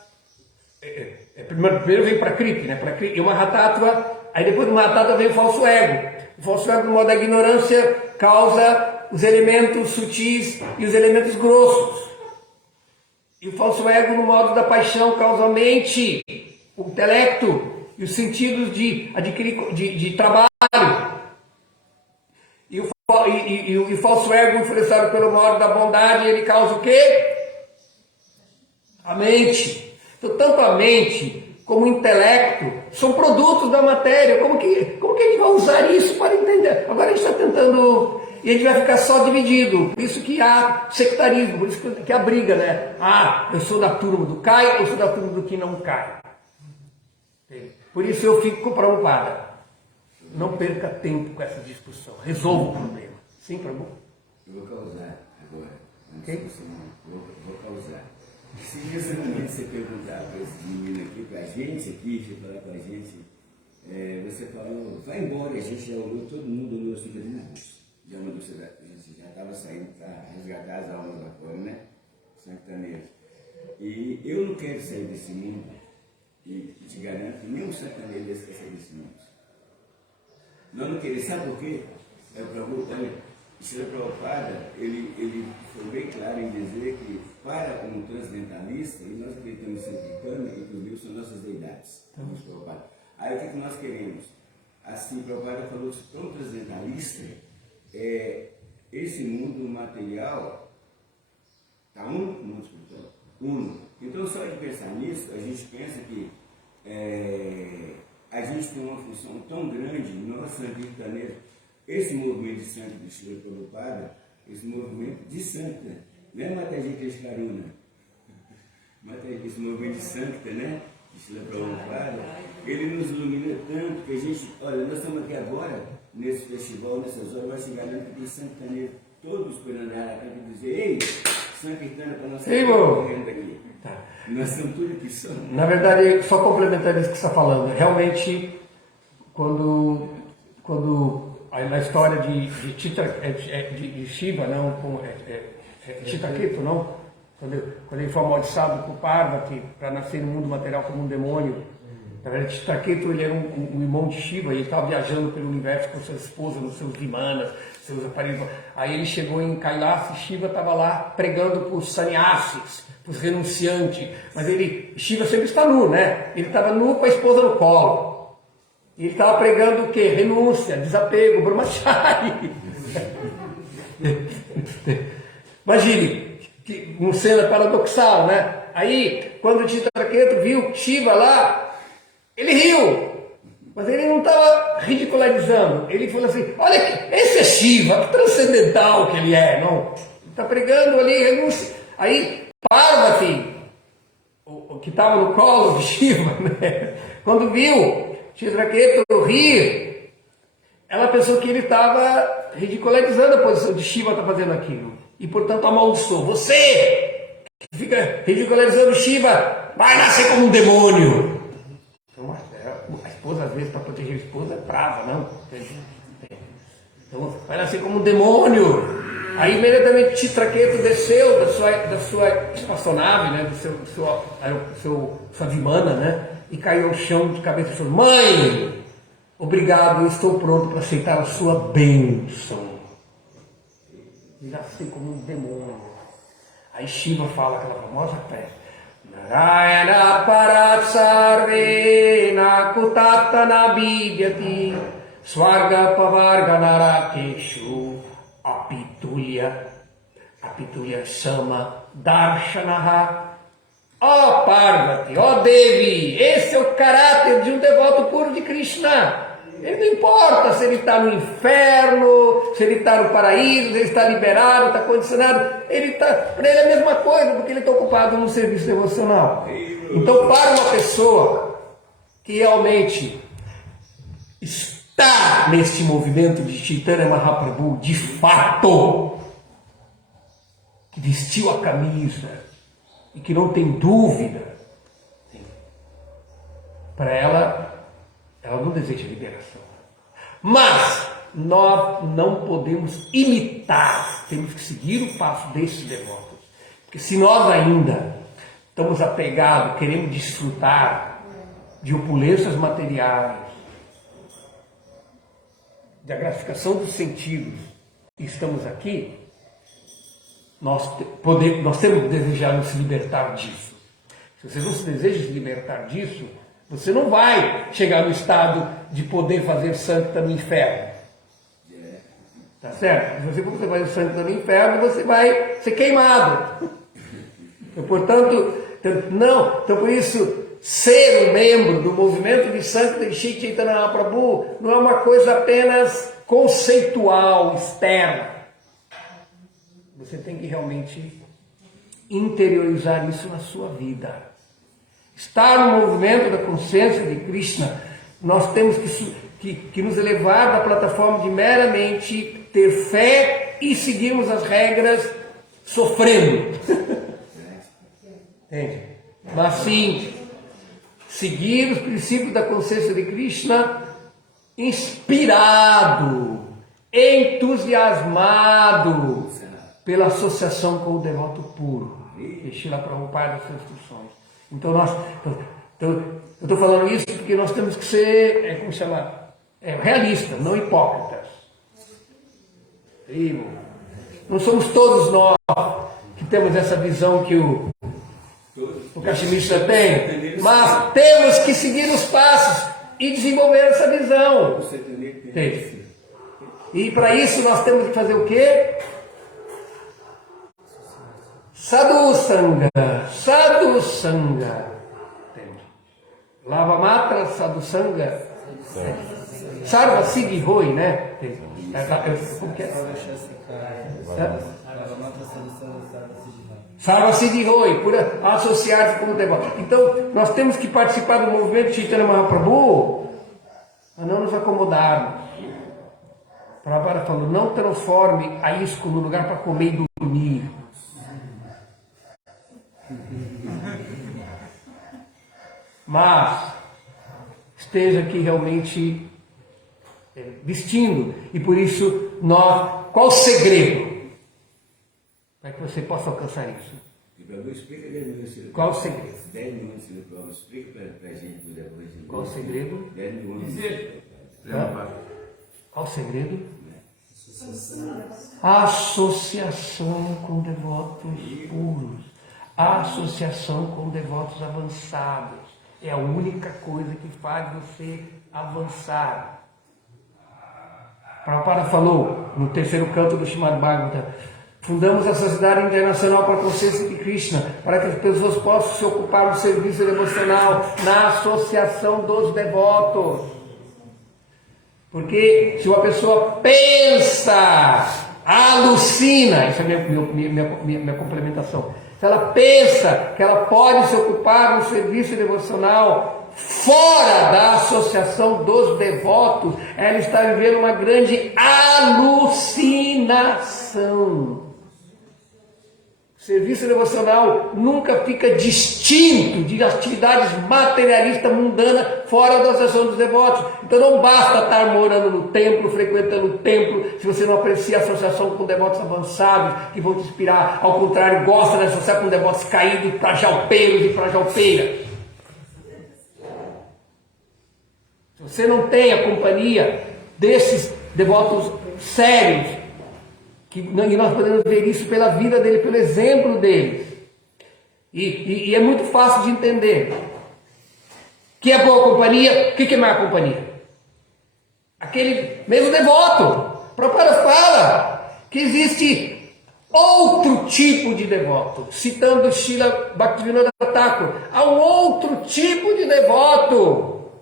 primeiro vem Prakriti, né? E o Mahatattva, aí depois do Mahatattva vem o falso ego. O falso ego, no modo da ignorância, causa os elementos sutis e os elementos grossos. E o falso ego, no modo da paixão, causa a mente, o intelecto e os sentidos de adquirir, de trabalho. E o falso ego, influenciado pelo modo da bondade, ele causa o quê? A mente. Então, tanto a mente como o intelecto são produtos da matéria. Como que a gente vai usar isso para entender? Agora a gente está tentando, e a gente vai ficar só dividido. Por isso que há sectarismo, por isso que há briga, né? Ah, eu sou da turma do cai, eu sou da turma do que não cai. Por isso eu fico com o Prabhupada. Não perca tempo com essa discussão. Resolva o problema. Sim, Prabhu? Eu vou causar agora. Ok? Vou causar. Se exatamente você perguntar para esse menino aqui, para a gente aqui, falar com a gente, você falou, vai embora, a gente já olhou, todo mundo olhou assim, já mandou você, a gente já estava saindo para resgatar as almas lá fora, né? Santaneiros. E eu não quero sair desse mundo, e te garanto que nenhum santaneiro quer sair desse mundo. Nós não queremos, sabe por quê? Srila Prabhupada, ele foi bem claro em dizer que, para um transcendentalista, e nós acreditamos em Sankirtana, e que os meus são nossas deidades. Aí o que nós queremos? Assim, Prabhupada falou que para um transcendentalista, esse mundo material está único no mundo espiritual. Uno. Então, só de pensar nisso, a gente pensa que a gente tem uma função tão grande, nós santaneiros, esse movimento de Santa de Srila Prabhupada, esse movimento de Santa, não é Mataji Krishkaruna, esse movimento de Santa, né? De Srila Prabhupada, ele nos ilumina tanto que a gente, olha, nós estamos aqui agora, nesse festival, nessas horas, vai chegar dentro de santaneiro, todos esperando a para dizer, ei, Sankirtana para nós correndo aqui. Tá. Nós somos tudo que somos. Na verdade, só complementando isso que você está falando, realmente, quando na história de Shiva, não, com Chitraketu, não? Quando ele foi amaldiçoado por Parvati para nascer no mundo material como um demônio. Na verdade, Chitraketu, ele era um irmão de Shiva e ele estava viajando pelo universo com sua esposa, nos seus vimanas, seus aparelhos. Aí ele chegou em Kailash e Shiva estava lá pregando para os sannyasis, para os renunciantes. Mas Shiva sempre está nu, né? Ele estava nu com a esposa no colo. E ele estava pregando o quê? Renúncia, desapego, brahmachari. Imagine, uma cena paradoxal, né? Aí, quando o Chitraketu viu Shiva lá, ele riu. Mas ele não estava ridicularizando. Ele falou assim, olha, esse é Shiva, que transcendental que ele é, não? Ele está pregando ali, renúncia. Aí, Parvati, o que estava no colo de Shiva, né? Quando viu Chitraketu rir, ela pensou que ele estava ridicularizando a posição de Shiva estar fazendo aquilo. e portanto amaldiçoou. Você que fica ridicularizando Shiva, vai nascer como um demônio. Então, a esposa às vezes para proteger a esposa é brava, não? Então, vai nascer como um demônio. Aí imediatamente Chitraketu desceu da sua espaçonave, né, sua vimana, né, e caiu ao chão de cabeça e falou: mãe, obrigado, eu estou pronto para aceitar a sua bênção. E nasceu como um demônio. Aí Shiva fala aquela famosa peça: Narayana Paratsarvena Kutatana Bidyati Swarga Pavarga Narakeshu Apitulya Sama Darshanaha. Ó Parvati, ó Devi, esse é o caráter de um devoto puro de Krishna. Ele não importa se ele está no inferno, se ele está no paraíso, se ele está liberado, está condicionado. Para ele é a mesma coisa, porque ele está ocupado no serviço devocional. Então, para uma pessoa que realmente está neste movimento de Chaitanya Mahaprabhu, de fato, que vestiu a camisa e que não tem dúvida, para ela não deseja liberação. Mas nós não podemos imitar, temos que seguir o passo desses devotos. Porque se nós ainda estamos apegados, queremos desfrutar de opulências materiais, da gratificação dos sentidos, e estamos aqui, nós temos que desejar nos libertar disso. Se você não se deseja se libertar disso, você não vai chegar no estado de poder fazer santa no inferno. Tá certo? Se você for fazer santa no inferno, você vai ser queimado. Então, portanto, então por isso, ser um membro do movimento de Sankirtan de Shri Chaitanya Mahaprabhu não é uma coisa apenas conceitual, externa. Você tem que realmente interiorizar isso na sua vida. Estar no movimento da consciência de Krishna, nós temos que nos elevar da plataforma de meramente ter fé e seguirmos as regras sofrendo. Entende? Mas sim, seguir os princípios da consciência de Krishna inspirado, entusiasmado pela associação com o devoto puro. E Srila Prabhupada das suas instruções. Então eu estou falando isso porque nós temos que ser, como chama? Realistas, não hipócritas. E não somos todos nós que temos essa visão que o Kashmista tem, mas temos que seguir os passos e desenvolver essa visão. E para isso nós temos que fazer o quê? Sadhu Sangha, Sadhu Sangha. Lava Matra Sadhu Sangha. Sarva Siddhi Hoy, né? Como que é? Sarva Siddhi Hoy, por associar-se como devoto. Então, nós temos que participar do movimento de Chaitanya Mahaprabhu a não nos acomodarmos. Prabhupada falou: não transforme a isco no lugar para comer e dormir. Mas esteja aqui realmente vestindo, e por isso qual o segredo para que você possa alcançar isso? Qual o segredo? 10 minutos, explica para a gente do Evangelho. Qual o segredo? 10 minutos. Qual o segredo? Associação com devotos puros, associação com devotos avançados. É a única coisa que faz você avançar. Prabhupada falou no terceiro canto do Srimad Bhagavatam: fundamos a Sociedade Internacional para a Consciência de Krishna, para que as pessoas possam se ocupar do serviço devocional na associação dos devotos. Porque se uma pessoa pensa, alucina, essa é a minha complementação, se ela pensa que ela pode se ocupar do serviço devocional fora da associação dos devotos, ela está vivendo uma grande alucinação. Serviço devocional nunca fica distinto de atividades materialistas mundanas fora da associação dos devotos. Então não basta estar morando no templo, frequentando o templo, se você não aprecia a associação com devotos avançados que vão te inspirar. Ao contrário, gosta de associar com devotos caídos, prajalpeiros e prajalpeiras. Se você não tem a companhia desses devotos sérios, e nós podemos ver isso pela vida dele, pelo exemplo deles. E é muito fácil de entender. Que é boa companhia? O que é má companhia? Aquele mesmo devoto. Prabhupada fala que existe outro tipo de devoto. Citando Srila Bhaktivinoda Thakur. Há um outro tipo de devoto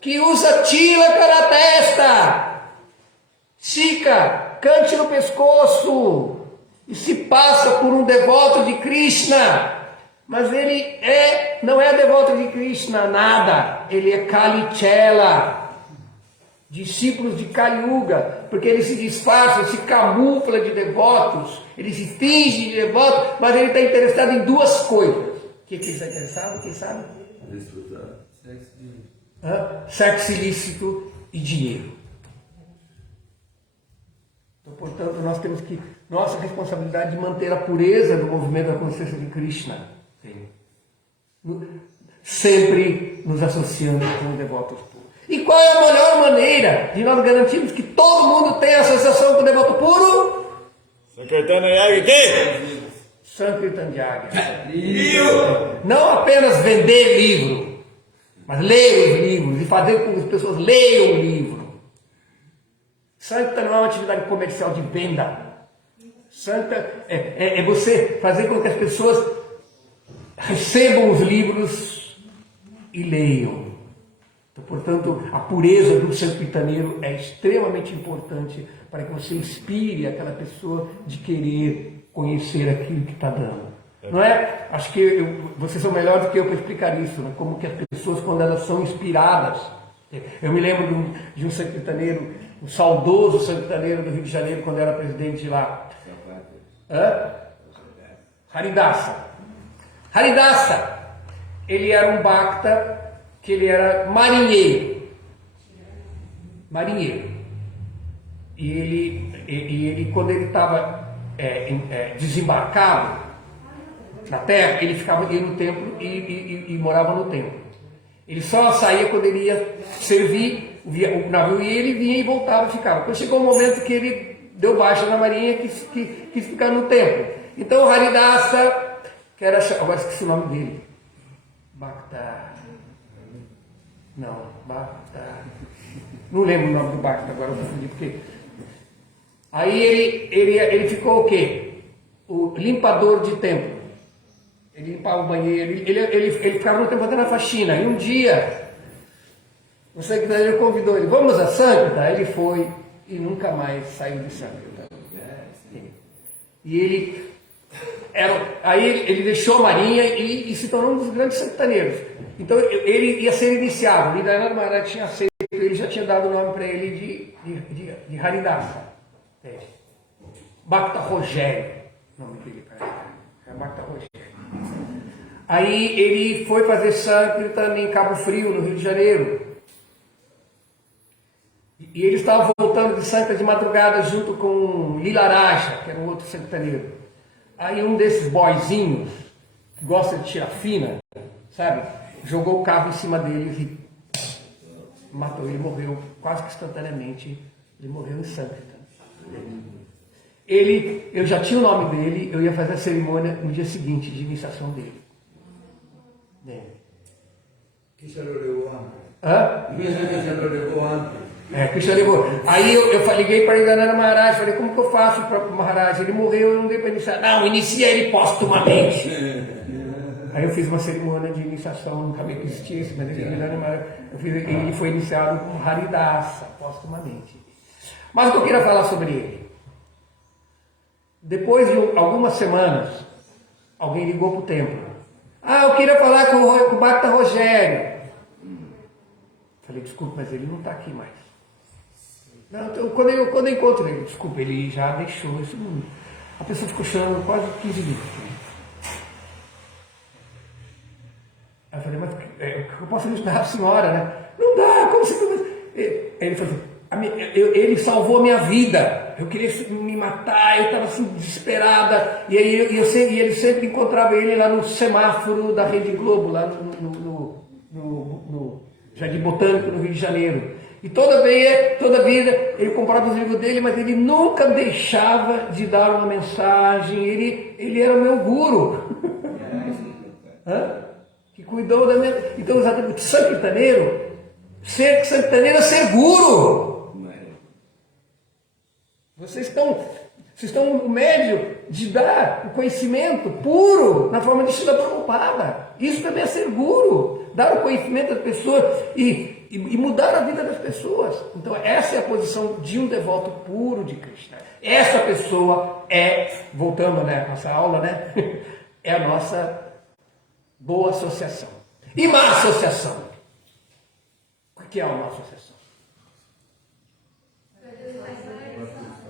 que usa tílaka na testa. Chica, cante no pescoço e se passa por um devoto de Krishna, mas ele não é devoto de Krishna, nada, ele é Kali Chela, discípulos de Kali Yuga, porque ele se disfarça, se camufla de devotos, ele se finge de devoto, mas ele está interessado em duas coisas. O que ele está interessado? Quem sabe? Sexo ilícito e dinheiro. Portanto, nós temos que, nossa responsabilidade de manter a pureza do movimento da consciência de Krishna. Sempre nos associando com devotos puros. E qual é a melhor maneira de nós garantirmos que todo mundo tenha associação com o devoto puro? Sankirtana Yagya aqui! Sankirtan Yagya. Não apenas vender livro, mas ler os livros e fazer com que as pessoas leiam o livro. Santa não é uma atividade comercial de venda. Santa é você fazer com que as pessoas recebam os livros e leiam. Então, portanto, a pureza do sankirtaneiro é extremamente importante para que você inspire aquela pessoa de querer conhecer aquilo que está dando. Não é? Acho que vocês são melhores do que eu para explicar isso, né? Como que as pessoas, quando elas são inspiradas. Eu me lembro de um sankirtaneiro, um saudoso sankirtaneiro do Rio de Janeiro, quando era presidente lá. Haridasa. Haridasa, ele era um bhakta, que ele era marinheiro. E ele quando ele estava desembarcado na terra, ele ficava ia no templo e morava no templo. Ele só saía quando ele ia servir o navio, e ele vinha e voltava e ficava. Quando chegou o momento que ele deu baixa na marinha e quis ficar no templo. Então o Haridasa, que era, agora esqueci o nome dele, não lembro o nome do Bhakta, agora eu confundi porque. Aí ele ficou o quê? O limpador de templo. Ele limpava o banheiro, ele ficava no tempo fazendo a faxina. E um dia, o Sankirtaneiro convidou ele, vamos a Sankirtan? Ele foi e nunca mais saiu de Sankirtan. E ele deixou a marinha e se tornou um dos grandes sankirtaneiros. Então ele ia ser iniciado. O Hridayanath Maharaj tinha aceito, ele já tinha dado o nome para ele de Haridasa. Bhakta Rogério, o nome dele é Bhakta Rogério. Aí ele foi fazer Sankirtan em Cabo Frio, no Rio de Janeiro. E ele estava voltando de Sankirtan de madrugada junto com Lila Raja, que era um outro sankirtaneiro. Aí um desses boyzinhos, que gosta de tirar fina, sabe? Jogou o carro em cima dele e matou. Ele morreu quase que instantaneamente. Ele morreu em Sankirtan. Eu já tinha o nome dele, eu ia fazer a cerimônia no dia seguinte de iniciação dele. Krishna levou antes. Krishna levou. Aí eu liguei para Hridayanath Maharaj, falei, como que eu faço para o Maharaj? Ele morreu, eu não dei para iniciar. Não, inicia ele postumamente. Aí eu fiz uma cerimônia de iniciação, nunca me existia isso, mas ele foi iniciado com Haridasa, postumamente. Mas o que eu queria falar sobre ele? Depois de algumas semanas, alguém ligou para o templo. Eu queria falar com o Bhakta Rogério. Falei, desculpa, mas ele não está aqui mais. Não, então, quando eu encontro ele, desculpa, ele já deixou isso. A pessoa ficou chorando quase 15 minutos. Aí eu falei, mas eu posso ajudar a senhora, né? Não dá, como você... Ele falou assim, ele salvou a minha vida. Eu queria me matar, eu estava assim, desesperada. E aí ele sempre encontrava ele lá no semáforo da Rede Globo, lá no Jardim Botânico, no Rio de Janeiro. E toda vida ele comprava os livros dele, mas ele nunca deixava de dar uma mensagem. Ele era o meu guru. Que cuidou da minha... Então, exatamente, ser sanquitaneiro é ser guru. Vocês estão no médio de dar o conhecimento puro na forma de Srila Prabhupada. Isso também é ser guru. Dar o conhecimento às pessoas e mudar a vida das pessoas. Então essa é a posição de um devoto puro de Krishna. Essa pessoa voltando, né, à nossa aula, né, é a nossa boa associação. E má associação. O que é uma má associação?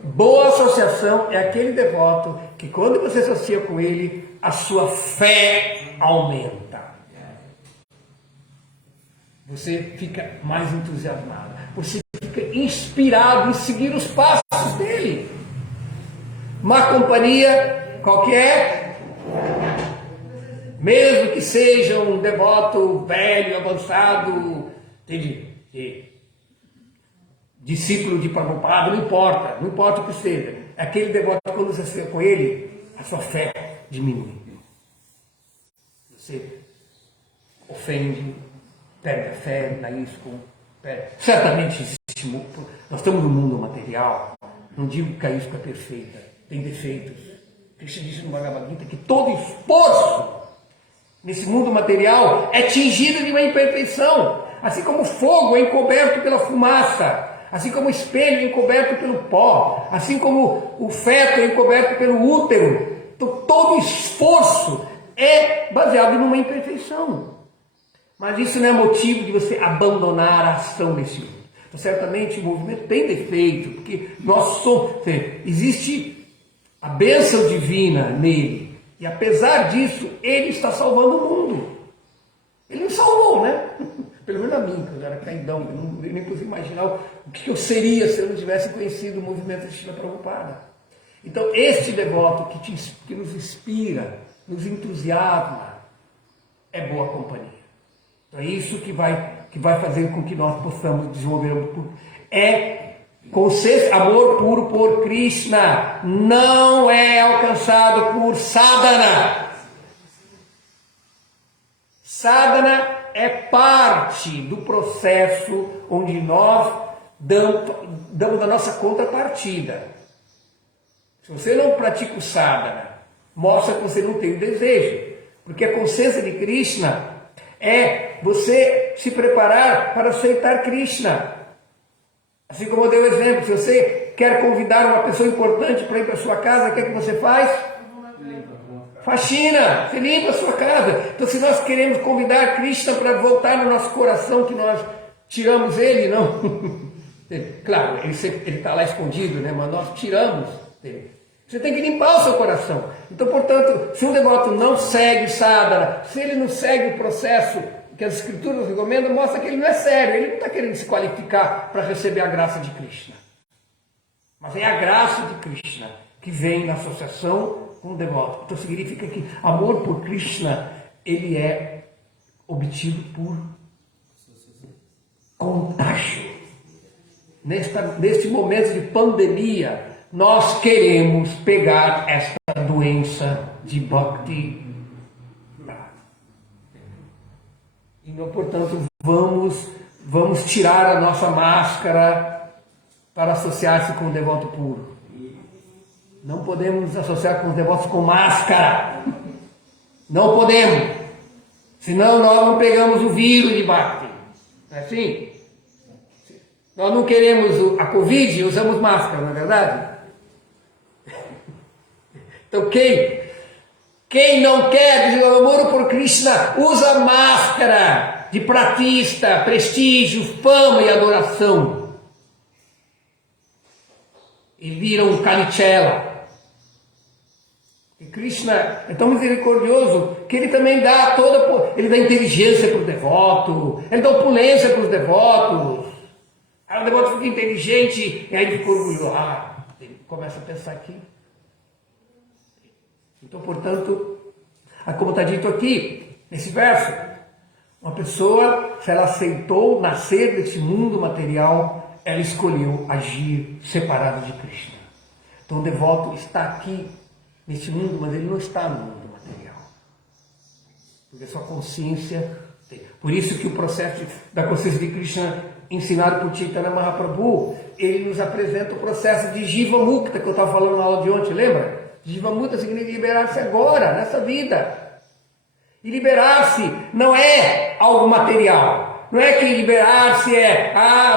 Boa associação é aquele devoto que quando você associa com ele, a sua fé aumenta. Você fica mais entusiasmado. Você fica inspirado em seguir os passos dele. Má companhia, qualquer, mesmo que seja um devoto velho, avançado, discípulo de Prabhupada, não importa o que seja. Aquele devoto, quando você associa com ele, a sua fé diminui. Você ofende, perde a fé na ISKCON. Certamente existe. Nós estamos no mundo material. Não digo que a ISKCON é perfeita, tem defeitos. Krishna diz no Bhagavad Gita que todo esforço nesse mundo material é tingido de uma imperfeição. Assim como o fogo é encoberto pela fumaça, assim como o espelho é encoberto pelo pó, assim como o feto é encoberto pelo útero. Então, todo esforço é baseado numa imperfeição. Mas isso não é motivo de você abandonar a ação nesse mundo. Então, certamente o movimento tem defeito, porque nós somos, existe a bênção divina nele. E apesar disso, ele está salvando o mundo. Ele não salvou, né? Pelo menos a mim, quando eu era caidão. Eu nem consigo imaginar o que eu seria se eu não tivesse conhecido o movimento de Srila Prabhupada. Então, este devoto que nos inspira, nos entusiasma, é boa companhia. Então, é isso que vai fazer com que nós possamos desenvolver amor puro por Krishna. Não é alcançado por sadhana. Sadhana é parte do processo onde nós damos a nossa contrapartida. Se você não pratica o sadhana, mostra que você não tem o desejo. Porque a consciência de Krishna é você se preparar para aceitar Krishna. Assim como eu dei o exemplo, se você quer convidar uma pessoa importante para ir para a sua casa, o que é que você faz? Faxina, você limpa a sua casa. Então, se nós queremos convidar Krishna para voltar no nosso coração, que nós tiramos ele, não. Claro, ele está lá escondido, né? Mas nós tiramos ele. Você tem que limpar o seu coração. Então, portanto, se um devoto não segue sadhana, se ele não segue o processo que as escrituras recomendam, mostra que ele não é sério, ele não está querendo se qualificar para receber a graça de Krishna. Mas é a graça de Krishna que vem na associação com o devoto. Então significa que amor por Krishna, ele é obtido por contágio. Neste momento de pandemia, nós queremos pegar esta doença de Bhakti. Então, portanto, vamos tirar a nossa máscara para associar-se com o devoto puro. Não podemos nos associar com os devotos com máscara. Não podemos. Senão nós não pegamos o vírus de Bhakti. Não é assim? Nós não queremos a Covid e usamos máscara, não é verdade? Então quem não quer dizer amor por Krishna, usa máscara de pratista, prestígio, fama e adoração. E vira um canicela. E Krishna é tão misericordioso que ele também dá ele dá inteligência para o devoto, ele dá opulência para os devotos. Aí o devoto fica inteligente e aí ele fica orgulhoso. Ele começa a pensar aqui. Então, portanto, como está dito aqui, nesse verso, uma pessoa, se ela aceitou nascer desse mundo material, ela escolheu agir separado de Krishna. Então o devoto está aqui neste mundo, mas ele não está no mundo material. Porque sua consciência tem. Por isso que o processo da consciência de Krishna, ensinado por Chaitanya Mahaprabhu, ele nos apresenta o processo de Jiva Mukta, que eu estava falando na aula de ontem, lembra? Jiva Mukta significa liberar-se agora, nessa vida. E liberar-se não é algo material. Não é que liberar-se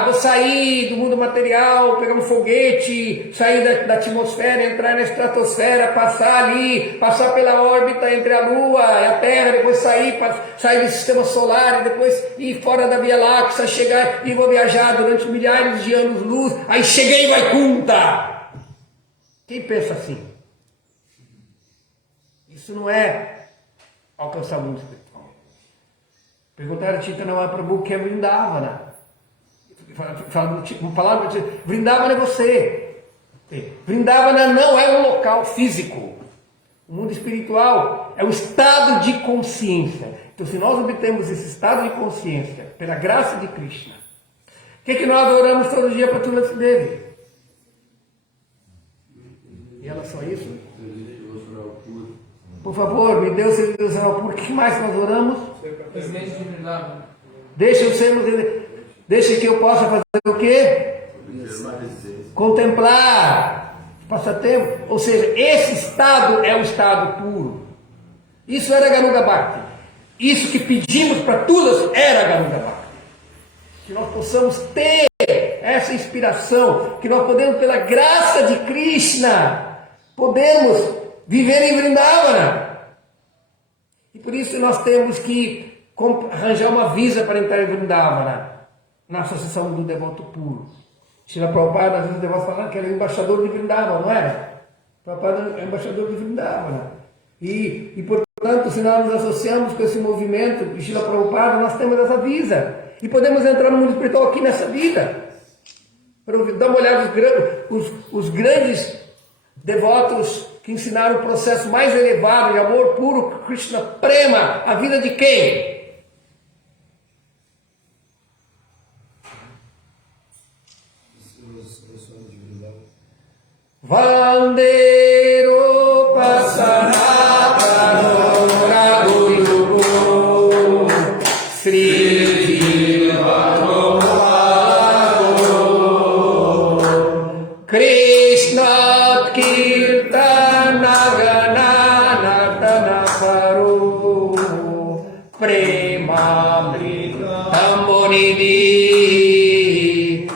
vou sair do mundo material, pegar um foguete, sair da atmosfera, entrar na estratosfera, passar pela órbita entre a Lua e a Terra, depois sair do sistema solar, e depois ir fora da Via Láctea, chegar e vou viajar durante milhares de anos-luz, aí cheguei em Vaikuntha. Quem pensa assim? Isso não é alcançar o mundo espiritual. Perguntaram a Chaitanya Mahaprabhu o que é Vrindavana. Falaram, Vrindavana é você. Vrindavana não é um local físico. O mundo espiritual é o estado de consciência. Então, se nós obtemos esse estado de consciência pela graça de Krishna, o que nós adoramos todo dia para Tulasi Devi? E ela só isso? Por favor, me dê o seu devocional puro. O que mais nós oramos? Presidente de Vrindavana. Deixa que eu possa fazer o quê? Contemplar. Passatempo. Ou seja, esse estado é o estado puro. Isso era Garuda Bhakti. Isso que pedimos para todas era Garuda Bhakti. Que nós possamos ter essa inspiração, que nós podemos, pela graça de Krishna, podemos viver em Vrindavana. E por isso nós temos que arranjar uma visa para entrar em Vrindavana, na Associação do Devoto Puro. Srila Prabhupada, às vezes o devoto falando que ele é embaixador de Vrindavana, não é? Prabhupada é embaixador de Vrindavana. E portanto, se nós nos associamos com esse movimento de Srila Prabhupada, nós temos essa visa. E podemos entrar no mundo espiritual aqui nessa vida. Para dar uma olhada os grandes devotos que ensinaram o processo mais elevado de amor puro, Krishna Prema, a vida de quem? Vandero Pasanatano Ragulu Sri Jivanamaro Krishna Kirtana Gananatana Paro Prema Mritammonidi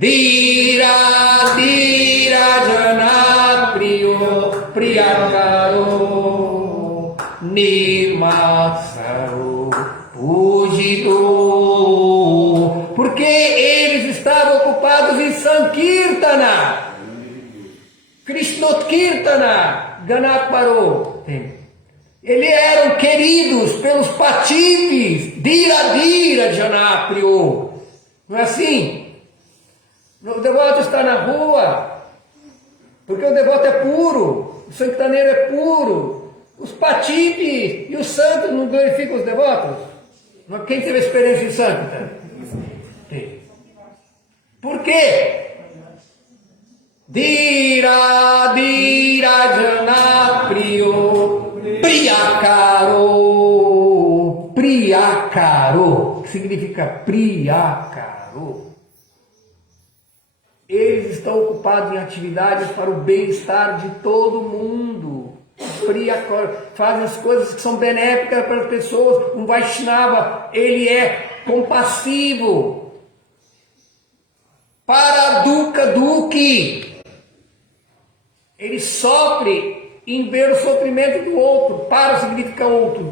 Dira Jana Priyo Priyakaro Nimasaro Pujido. Porque eles estavam ocupados em Sankirtana, Krishnokirtana, Ganaparo. Eles eram queridos pelos patipes, Dira Janapriyo. Não é assim? O devoto está na rua, porque o devoto é puro, o sanktaneiro é puro, os patipes e os santos não glorificam os devotos? Quem teve experiência em Sankta? Por quê? Dira Janapriyo Priyakaro, que significa Priyakaro. Eles estão ocupados em atividades para o bem-estar de todo mundo. Fazem as coisas que são benéficas para as pessoas. Um Vaishnava, ele é compassivo. Para Dukkha Dukhi, ele sofre em ver o sofrimento do outro. Para significa outro.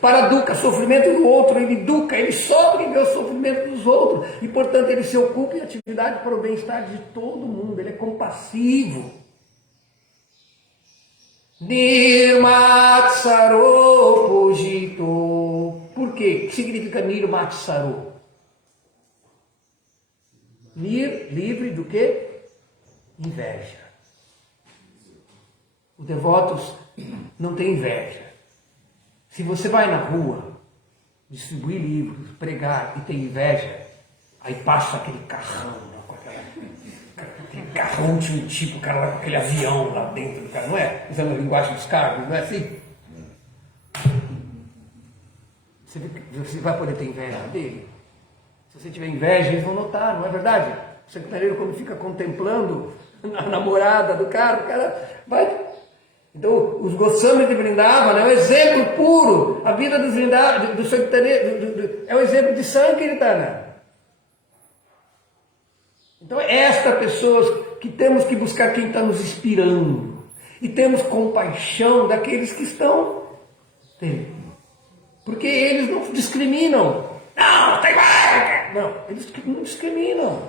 Para Dukkha, sofrimento do outro. Ele sofre em ver o sofrimento dos outros. E, portanto, ele se ocupa em atividade para o bem-estar de todo mundo. Ele é compassivo. Nirmatsaro Pujito. Por quê? O que significa Nirmatsaro? Livre do quê? Inveja. Os devotos não têm inveja. Se você vai na rua, distribuir livros, pregar e tem inveja, aí passa aquele carrão, aquele carrão tipo, o cara lá com aquele avião lá dentro do cara, não é? Usando a linguagem dos cargos, não é assim? Você vai poder ter inveja dele? Se você tiver inveja, eles vão notar, não é verdade? O secretareiro, quando fica contemplando a namorada do cara, o cara vai. Então, os Goswamis de Vrindavana é um exemplo puro. A vida dos do secretareiro é um exemplo de Sankirtana. Então, é esta pessoas que temos que buscar quem está nos inspirando. E temos compaixão daqueles que estão. Porque eles não discriminam. Não, tem mais! Não, eles não discriminam.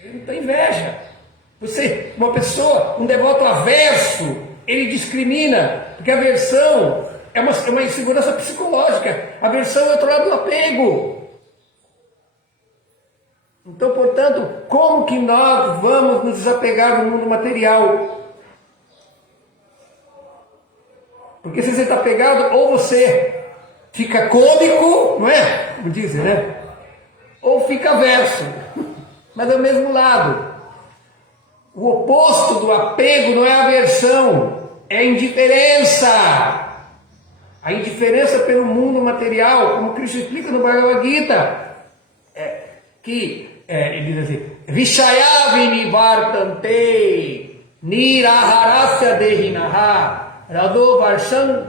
Ele não tem inveja. Você, uma pessoa, um devoto averso, ele discrimina, porque a aversão é uma insegurança psicológica. A aversão é outro lado do apego. Então, portanto, como que nós vamos nos desapegar do mundo material? Porque se você está pegado, ou você fica cômico, não é? Como dizem, né? Ou fica averso. Mas é o mesmo lado. O oposto do apego não é aversão, é a indiferença. A indiferença pelo mundo material, como Cristo explica no Bhagavad Gita, ele diz assim: Vishaya vinivartante niraharasya dehinaha rado varsham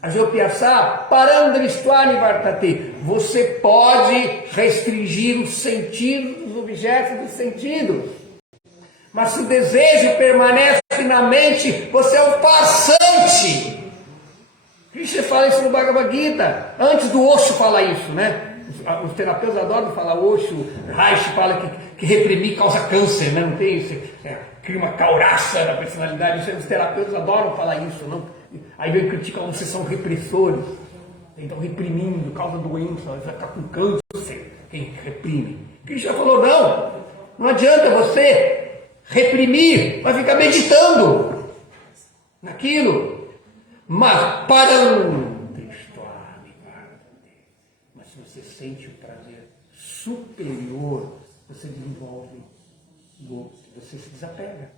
ajopyasa parandristvani vartate. Você pode restringir os sentidos, os objetos dos sentidos. Mas se o desejo permanece na mente, você é um farsante. Krishna fala isso no Bhagavad Gita. Antes do Osho falar isso, né? Os terapeutas adoram falar Osho. Raish fala que reprimir causa câncer, né? Não tem isso? Cria uma cauraça na personalidade. Os terapeutas adoram falar isso, não? Aí vem criticar, vocês são repressores. Então reprimindo, causa doença, vai ficar com câncer. Quem reprime? Krishna falou, não adianta você reprimir, vai ficar meditando naquilo. Mas mas se você sente o prazer superior, você desenvolve gosto, você se desapega.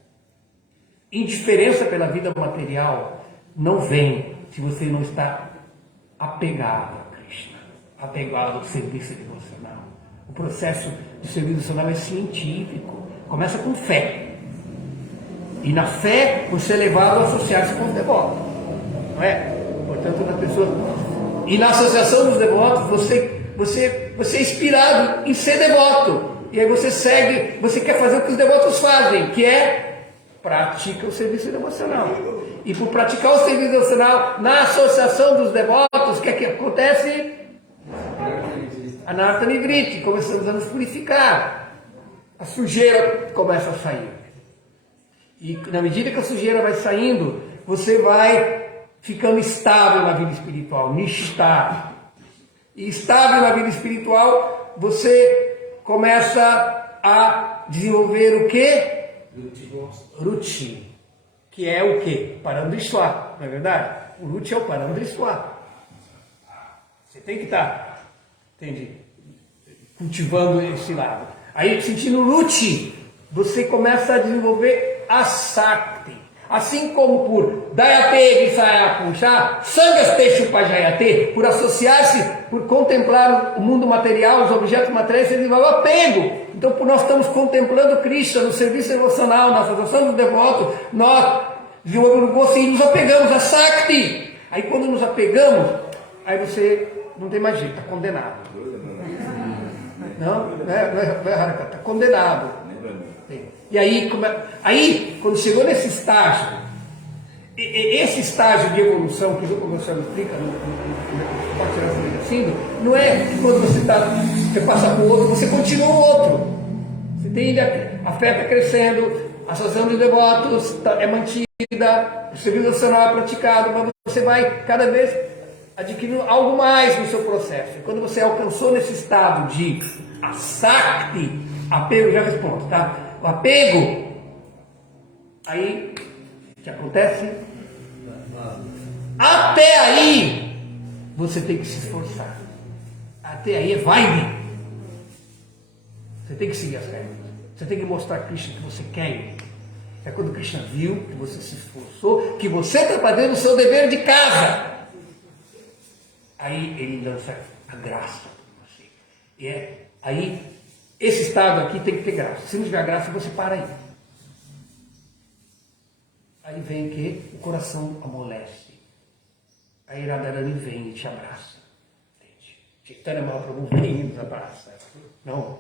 Indiferença pela vida material não vem se você não está apegado a Krishna, apegado ao serviço devocional. O processo de serviço devocional é científico. Começa com fé. E na fé você é levado a associar-se com os devotos. Não é? Portanto, na pessoa. E na associação dos devotos, você é inspirado em ser devoto. E aí você segue, você quer fazer o que os devotos fazem, que é pratica o serviço devocional. E por praticar o serviço devocional na associação dos devotos, o que é que acontece? Anartha Nivriti, começamos a nos purificar. A sujeira começa a sair. E na medida que a sujeira vai saindo, você vai ficando estável na vida espiritual, nishta. E estável na vida espiritual, você começa a desenvolver o quê? Ruchi. Que é o quê? Parandrishwa, não é verdade? O Ruchi é o Parandrishwa. Você tem que estar, cultivando esse lado. Aí, sentindo Ruchi, você começa a desenvolver a Sakti. Assim como por Dayate Visaya Punsha, Sangasteshu Pajayate, por associar-se, por contemplar o mundo material, os objetos materiais, você desenvolve apego. Então, por nós estamos contemplando Krishna no serviço devocional, na associação dos devotos, nós desenvolvemos o gosto e nos apegamos a Sakti. Aí, quando nos apegamos, aí você não tem mais jeito, está condenado. Não é Harakata, está condenado. E aí, quando chegou nesse estágio, esse estágio de evolução que o professor explica não é que quando você passa para o outro, você continua o outro. Você tem a fé está crescendo, a associação de devotos é mantida, o serviço devocional é praticado, mas você vai cada vez adquirindo algo mais no seu processo. E quando você alcançou nesse estado de asakti, apego, já respondo, tá? O apego, aí, o que acontece? Até aí, você tem que se esforçar. Até aí é vibe. Você tem que seguir as regras. Você tem que mostrar a Krishna que você quer ir. É quando Krishna viu que você se esforçou, que você está fazendo o seu dever de casa. Aí ele lança a graça para você. E aí, esse estado aqui tem que ter graça. Se não tiver graça, você para aí. Aí vem que o coração amolece. Aí Radharani vem e te abraça. Chaitanya Mahaprabhu vem e nos abraça. Não.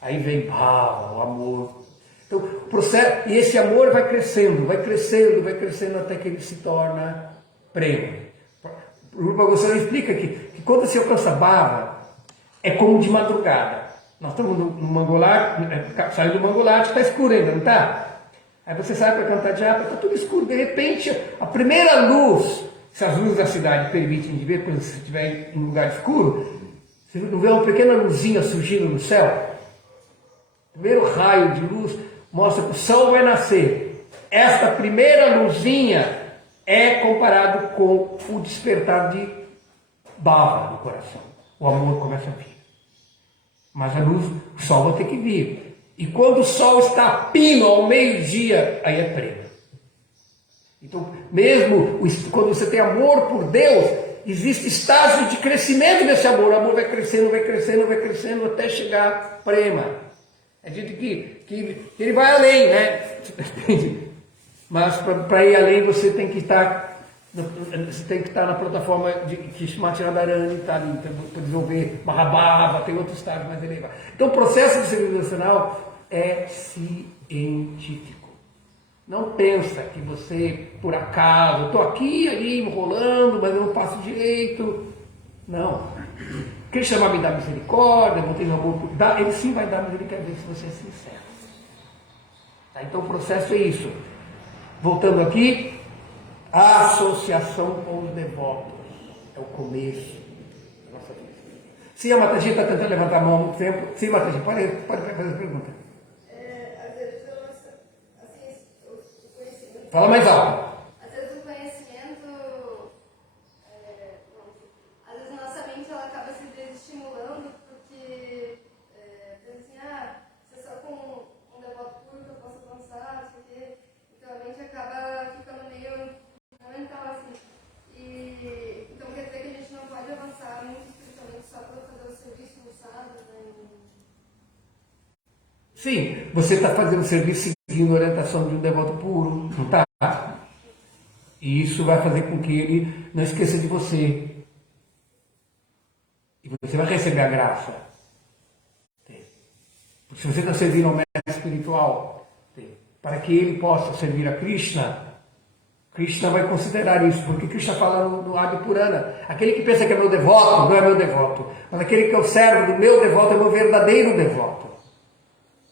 Aí vem bhava, o amor. Então, o processo, e esse amor vai crescendo, vai crescendo, vai crescendo até que ele se torna prema. O Rupa Goswami explica que quando se alcança bhava, é como de madrugada. Nós estamos no Mangolar, saiu do Mangolar, está escuro ainda, não está? Aí você sai para cantar japa, está tudo escuro. De repente, a primeira luz, se as luzes da cidade permitem de ver, quando você estiver em um lugar escuro, você não vê uma pequena luzinha surgindo no céu? O primeiro raio de luz mostra que o sol vai nascer. Esta primeira luzinha é comparado com o despertar de bhava no coração. O amor começa a vir. Mas a luz, o sol vai ter que vir. E quando o sol está a pino ao meio-dia, aí é prema. Então, mesmo quando você tem amor por Deus, existe estágio de crescimento desse amor. O amor vai crescendo, vai crescendo, vai crescendo até chegar prema. É dito que ele vai além, né? Mas para ir além você tem que estar na plataforma que Srimati Radharani está ali, para desenvolver Mahabhava, tem outros estágios mais elevados. Então o processo de serviço devocional é científico. Não pensa que você, por acaso, estou aqui, ali, enrolando, mas eu não passo direito. Não. Krishna vai me dar misericórdia, vou ter amor por dar, ele sim vai dar misericórdia se você é sincero. Tá? Então o processo é isso. Voltando aqui, a associação com os devotos é o começo da nossa vida. Sim, a Mataji está tentando levantar a mão há muito tempo. Sim, Mataji, pode fazer a pergunta. Às vezes, assim, o conhecimento... Fala mais alto. Às vezes o conhecimento... às vezes a nossa mente ela acaba se desestimulando porque... assim, se é só com um devoto puro que eu posso avançar, não sei o quê. Então a mente acaba ficando meio mental, assim. Então quer dizer que a gente não pode avançar muito espiritualmente só para fazer o serviço no sábado, né? Sim, você está fazendo serviço seguindo a orientação de um devoto puro, não está? E isso vai fazer com que ele não esqueça de você. E você vai receber a graça. Porque se você está servindo ao mestre espiritual, para que ele possa servir a Krishna, Krishna vai considerar isso, porque Krishna fala no Adi Purana, aquele que pensa que é meu devoto, não é meu devoto, mas aquele que é o servo do meu devoto é meu verdadeiro devoto.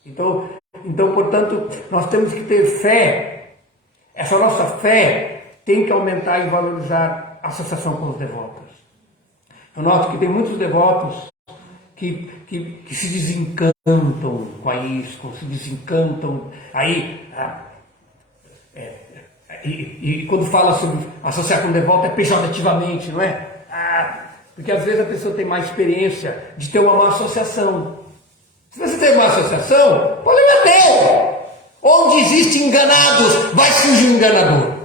Então, portanto, nós temos que ter fé. Essa nossa fé tem que aumentar e valorizar a associação com os devotos. Eu noto que tem muitos devotos que se desencantam com a isco, se desencantam. E quando fala sobre associar com o devoto é pejorativamente, não é? Porque às vezes a pessoa tem mais experiência de ter uma má associação. Se você tem uma associação, o problema é teu. Onde existem enganados, vai surgir um enganador.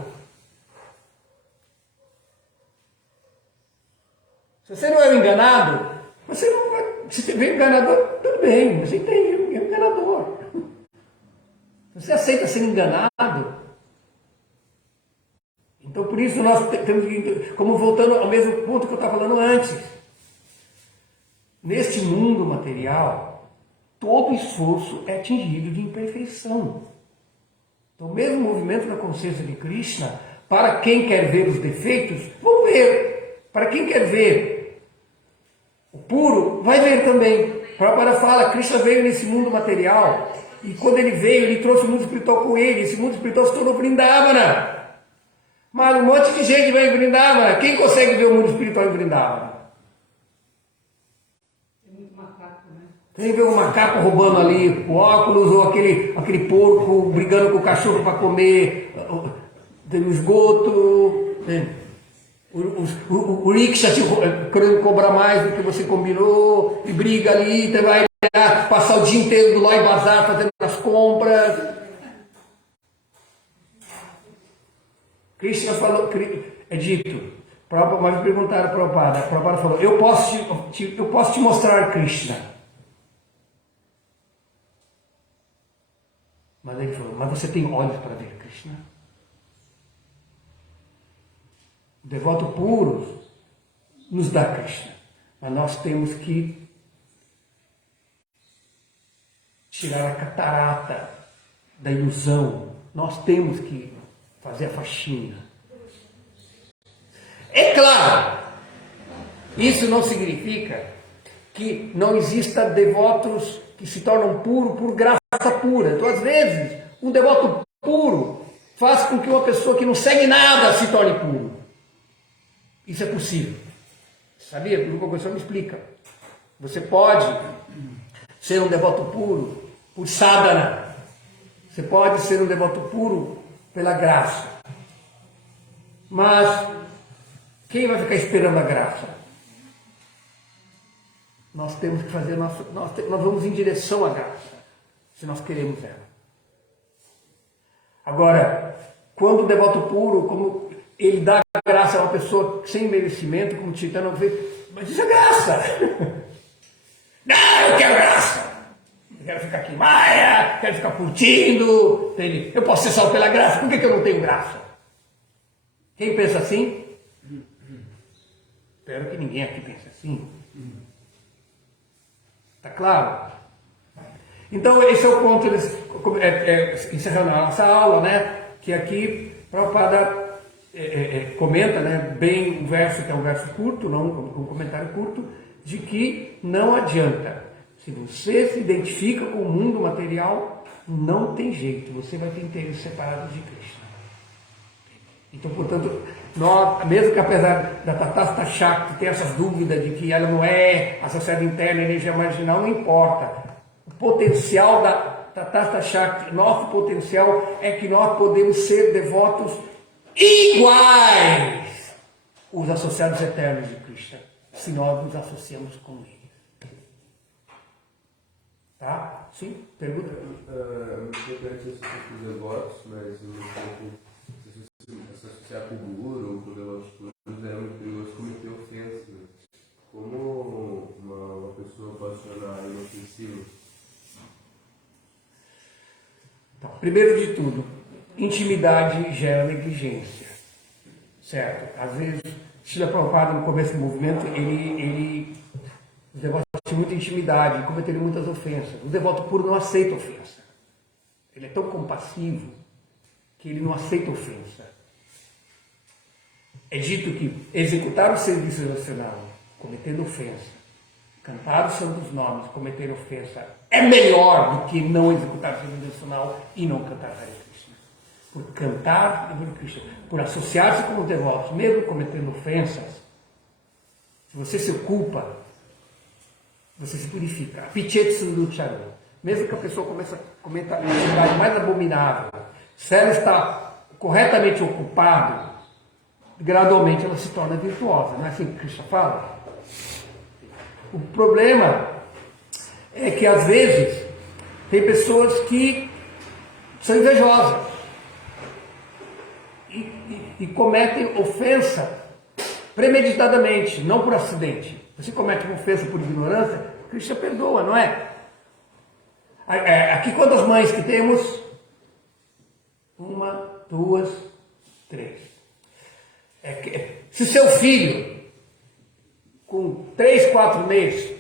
Se você não é um enganado, você não vai. Se você vê um enganador, tudo bem, você entende, é um enganador. Se você aceita ser enganado, então por isso nós temos que, como voltando ao mesmo ponto que eu estava falando antes, neste mundo material, todo esforço é tingido de imperfeição. Então, o mesmo movimento da consciência de Krishna, para quem quer ver os defeitos, vão ver. Para quem quer ver o puro, vai ver também. Prabhupada fala, Krishna veio nesse mundo material E quando ele veio, ele trouxe o mundo espiritual com ele. Esse mundo espiritual se tornou Vrindavana. Mas um monte de gente vai em Vrindavana. Quem consegue ver o mundo espiritual em Vrindavana? Tem ver um macaco roubando ali o óculos, ou aquele porco brigando com o cachorro para comer o esgoto, o rickshaw querendo cobrar mais do que você combinou, e briga ali, você vai passar o dia inteiro do Loi Bazar fazendo as compras. Krishna falou, é dito, mas perguntaram para o Prabhupada falou, eu posso te mostrar Krishna. Mas ele falou, mas você tem olhos para ver Krishna? O devoto puro nos dá Krishna, mas nós temos que tirar a catarata da ilusão, nós temos que fazer a faxina. É claro, isso não significa que não exista devotos que se tornam puros por graça pura. Então, às vezes, um devoto puro faz com que uma pessoa que não segue nada se torne puro. Isso é possível. Sabia? O professor me explica. Você pode ser um devoto puro por sadhana. Você pode ser um devoto puro pela graça. Mas quem vai ficar esperando a graça? Nós temos que fazer nós vamos em direção à graça, se nós queremos ela. Agora, quando o devoto puro, como ele dá graça a uma pessoa sem merecimento, como Chaitanya vê, mas isso é graça. Não, eu quero graça. Eu quero ficar aqui em Maia, quero ficar curtindo. Entende? Eu posso ser salvo pela graça, por que eu não tenho graça? Quem pensa assim? Espero que ninguém aqui pense assim. Está claro? Então, esse é o ponto, encerrando a nossa aula, né? Que aqui, Prabhupada comenta, né, bem o verso, que é um verso curto, não um comentário curto, de que não adianta. Se você se identifica com o mundo material, não tem jeito, você vai ter interesses separados de Krishna. Então, portanto, nós, mesmo que apesar da Tatasta Shakti ter essas dúvidas de que ela não é associada interna, energia marginal, não importa. O potencial da Tatasta Shakti, nosso potencial é que nós podemos ser devotos iguais os associados eternos de Krishna, se nós nos associamos com ele. Tá? Sim? Pergunta? É muito importante os devotos, mas um pouco se associar com o guru ou com devotos puros é muito perigoso cometer ofensa. Né? Como uma pessoa pode se tornar inofensiva? Então, primeiro de tudo, intimidade gera negligência. Certo? Às vezes, Srila Prabhupada, no começo do movimento, os devotos tinham muita intimidade, cometeram muitas ofensas. O devoto puro não aceita ofensa. Ele é tão compassivo que ele não aceita ofensa. É dito que executar o serviço devocional, cometendo ofensa, cantar os santos nomes, cometer ofensa, é melhor do que não executar o serviço devocional e não cantar Hare Krishna. Por cantar Hare Krishna, por associar-se com os devotos, mesmo cometendo ofensas, se você se ocupa, você se purifica. Pichetsu do Charu. Mesmo que a pessoa comece a cometer a atividade mais abominável, se ela está corretamente ocupada, gradualmente ela se torna virtuosa. Não é assim que Krishna fala? O problema é que às vezes tem pessoas que são invejosas e cometem ofensa premeditadamente, não por acidente. Você comete uma ofensa por ignorância, Krishna perdoa, não é? Aqui quantas mães que temos? 1, 2, 3. Se seu filho, com 3, 4 meses,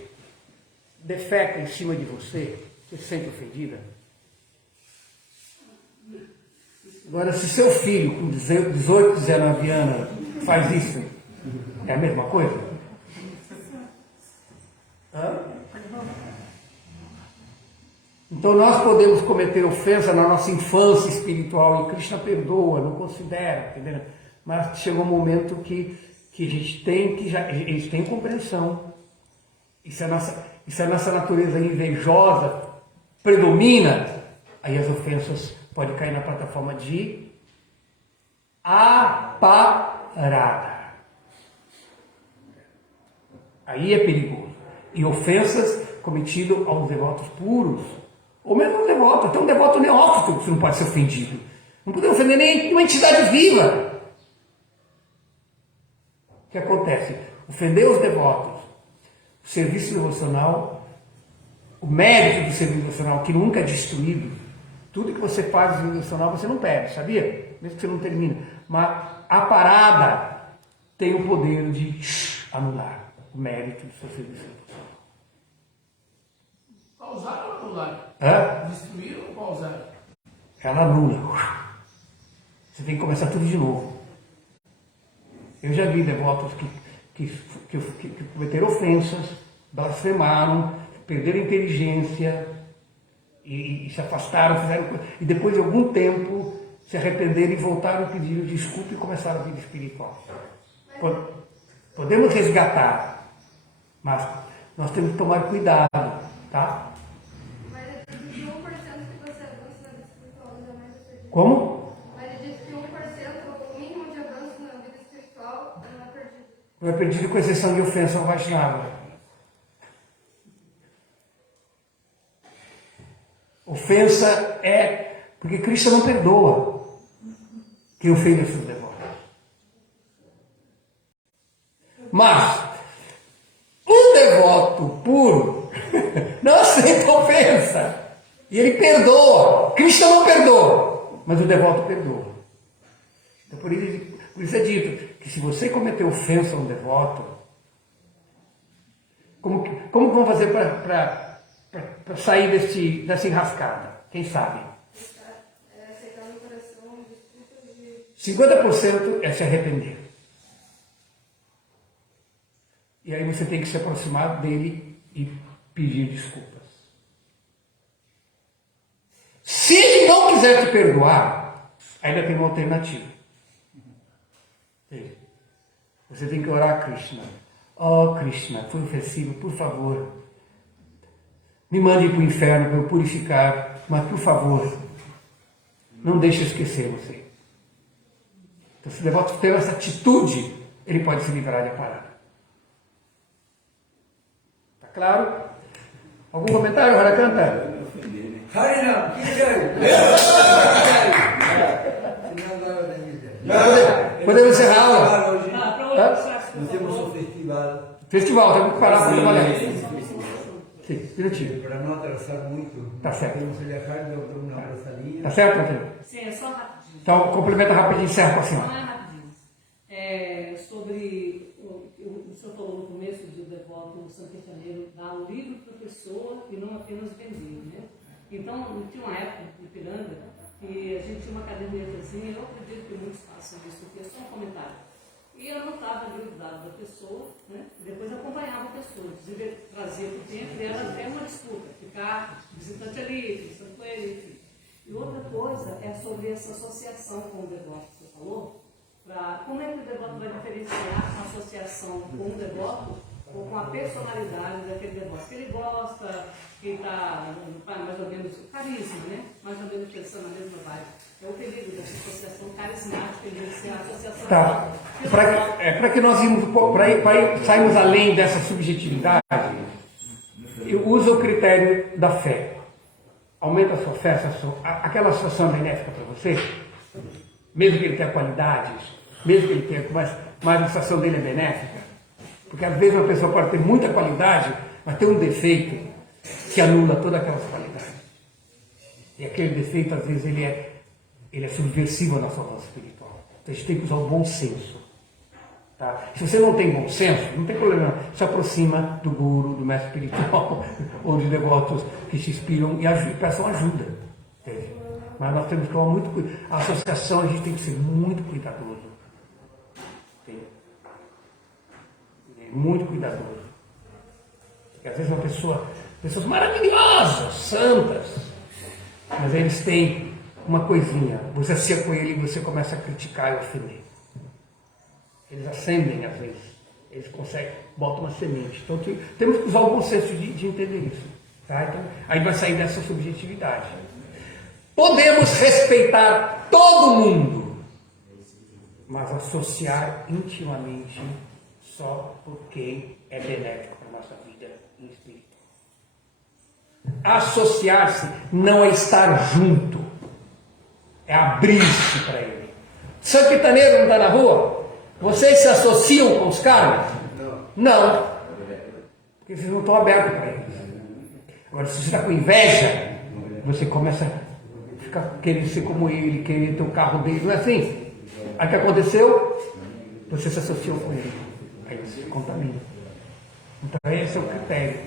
defeca em cima de você, você se sente ofendida? Agora, se seu filho, com 18, 19 anos, faz isso, é a mesma coisa? Hã? Então nós podemos cometer ofensa na nossa infância espiritual e Krishna perdoa, não considera, entendeu? Mas chega um momento que a gente tem que eles têm compreensão. E se a nossa natureza invejosa predomina, aí as ofensas podem cair na plataforma de aparada. Aí é perigoso. E ofensas cometidas aos devotos puros, ou mesmo aos devotos, até um devoto neófito você não pode ser ofendido. Não pode ofender nem uma entidade viva. O que acontece? Ofender os devotos, o serviço devocional, o mérito do serviço devocional, que nunca é destruído. Tudo que você faz no devocional você não perde, sabia? Mesmo que você não termine. Mas a parada tem o poder de anular o mérito do seu serviço devocional. Pausar ou anular? Destruir ou pausar? Ela anula. Você tem que começar tudo de novo. Eu já vi devotos que cometeram ofensas, blasfemaram, perderam inteligência e se afastaram, e depois de algum tempo se arrependeram e voltaram, pediram desculpa e começaram a vida espiritual. Podemos resgatar, mas nós temos que tomar cuidado, tá? Mas é de 1% que você avança na vida espiritual, jamais você perde. Como? Mas é de 1%, o mínimo de avanço na vida espiritual não é perdido. Não é perdido com exceção de ofensa ao Vaishnava. Ofensa é porque Krishna não perdoa quem ofende os seus devotos. Mas um devoto puro não aceita ofensa e ele perdoa. Krishna não perdoa, mas o devoto perdoa. Então, por isso é dito que se você cometer ofensa a um devoto, como vão fazer para sair dessa enrascada? Quem sabe? Aceitar no coração desculpas de... 50% é se arrepender. E aí você tem que se aproximar dele e pedir desculpas. Se ele não quiser te perdoar, ainda tem uma alternativa. Você tem que orar a Krishna. Oh Krishna, fui ofensivo, por favor, me mande para o inferno para eu purificar, mas por favor, não deixe eu esquecer você. Então, se o devoto tem essa atitude, ele pode se livrar da parada. Tá claro? Algum comentário, Harakanta? Harinam, Podemos encerrar a aula? hoje. Nós temos um festival. Festival, temos que parar para trabalhar. Sim, minutinho. Para não atrasar muito, Tá certo. temos que deixar de uma rosalinha. Tá certo, Matheus? Sim, é só rapidinho. Então, complementa rapidinho e encerra com a Não senhora. é rapidinho. Sobre o senhor falou no começo do devoto sanquejaneiro dar um livro para a pessoa e não apenas vender, né? Então, tinha uma época em Ipiranga que a gente tinha uma cadernetezinha, eu acredito que muitos façam isso aqui, é só um comentário. E eu anotava ali o dado da pessoa, né? E depois acompanhava a pessoa, trazia para o tempo, e era até uma disputa, ficar visitante ali, visitante com ele, enfim. E outra coisa é sobre essa associação com o devoto que você falou, como é que o devoto vai diferenciar a associação com o devoto ou com a personalidade daquele devoto? Que ele gosta, que está mais ou menos, carisma, né? Mais ou menos pensando na mesma vibe. É o perigo dessa associação carismática, de ser a associação. Tá. Para que nós sairmos além dessa subjetividade, usa o critério da fé. Aumenta a sua fé, aquela associação benéfica para você, mesmo que ele tenha qualidades, mesmo que ele tenha, mas a associação dele é benéfica. Porque às vezes uma pessoa pode ter muita qualidade, mas tem um defeito que anula todas aquelas qualidades. E aquele defeito, às vezes, ele é subversivo à nossa voz espiritual. Então a gente tem que usar o bom senso. Tá? Se você não tem bom senso, não tem problema. Se aproxima do guru, do mestre espiritual, ou de devotos que se inspiram e peçam ajuda. Entende? Mas nós temos que tomar muito cuidado. A associação a gente tem que ser muito cuidadoso. Entende? Muito cuidadoso. Porque às vezes uma pessoa pessoas maravilhosas, santas, mas eles têm uma coisinha, você associa com ele e você começa a criticar e ofender. Eles acendem às vezes, eles conseguem, botam uma semente. Então temos que usar o bom senso de entender isso. Tá? Então, aí vai sair dessa subjetividade. Podemos respeitar todo mundo, mas associar intimamente só por quem é benéfico para a nossa vida em espírito. Associar-se não é estar junto, é abrir-se para ele. São Quintaneiro não está na rua? Vocês se associam com os caras? Não. Porque vocês não estão abertos para eles. Agora, se você está com inveja, você começa a ficar querendo ser como ele, querer ter o carro dele, não é assim? Aí o que aconteceu? Você se associou com ele. Aí você se contamina. Então esse é o critério.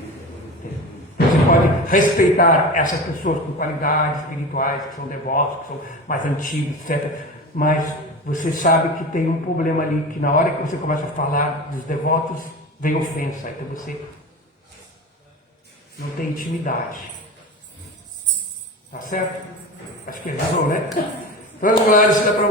Você pode respeitar essas pessoas com qualidades espirituais, que são devotos, que são mais antigos, etc. Mas você sabe que tem um problema ali, que na hora que você começa a falar dos devotos, vem ofensa. Então você não tem intimidade. Tá certo? Acho que ajudou, né? Vamos lá, isso dá para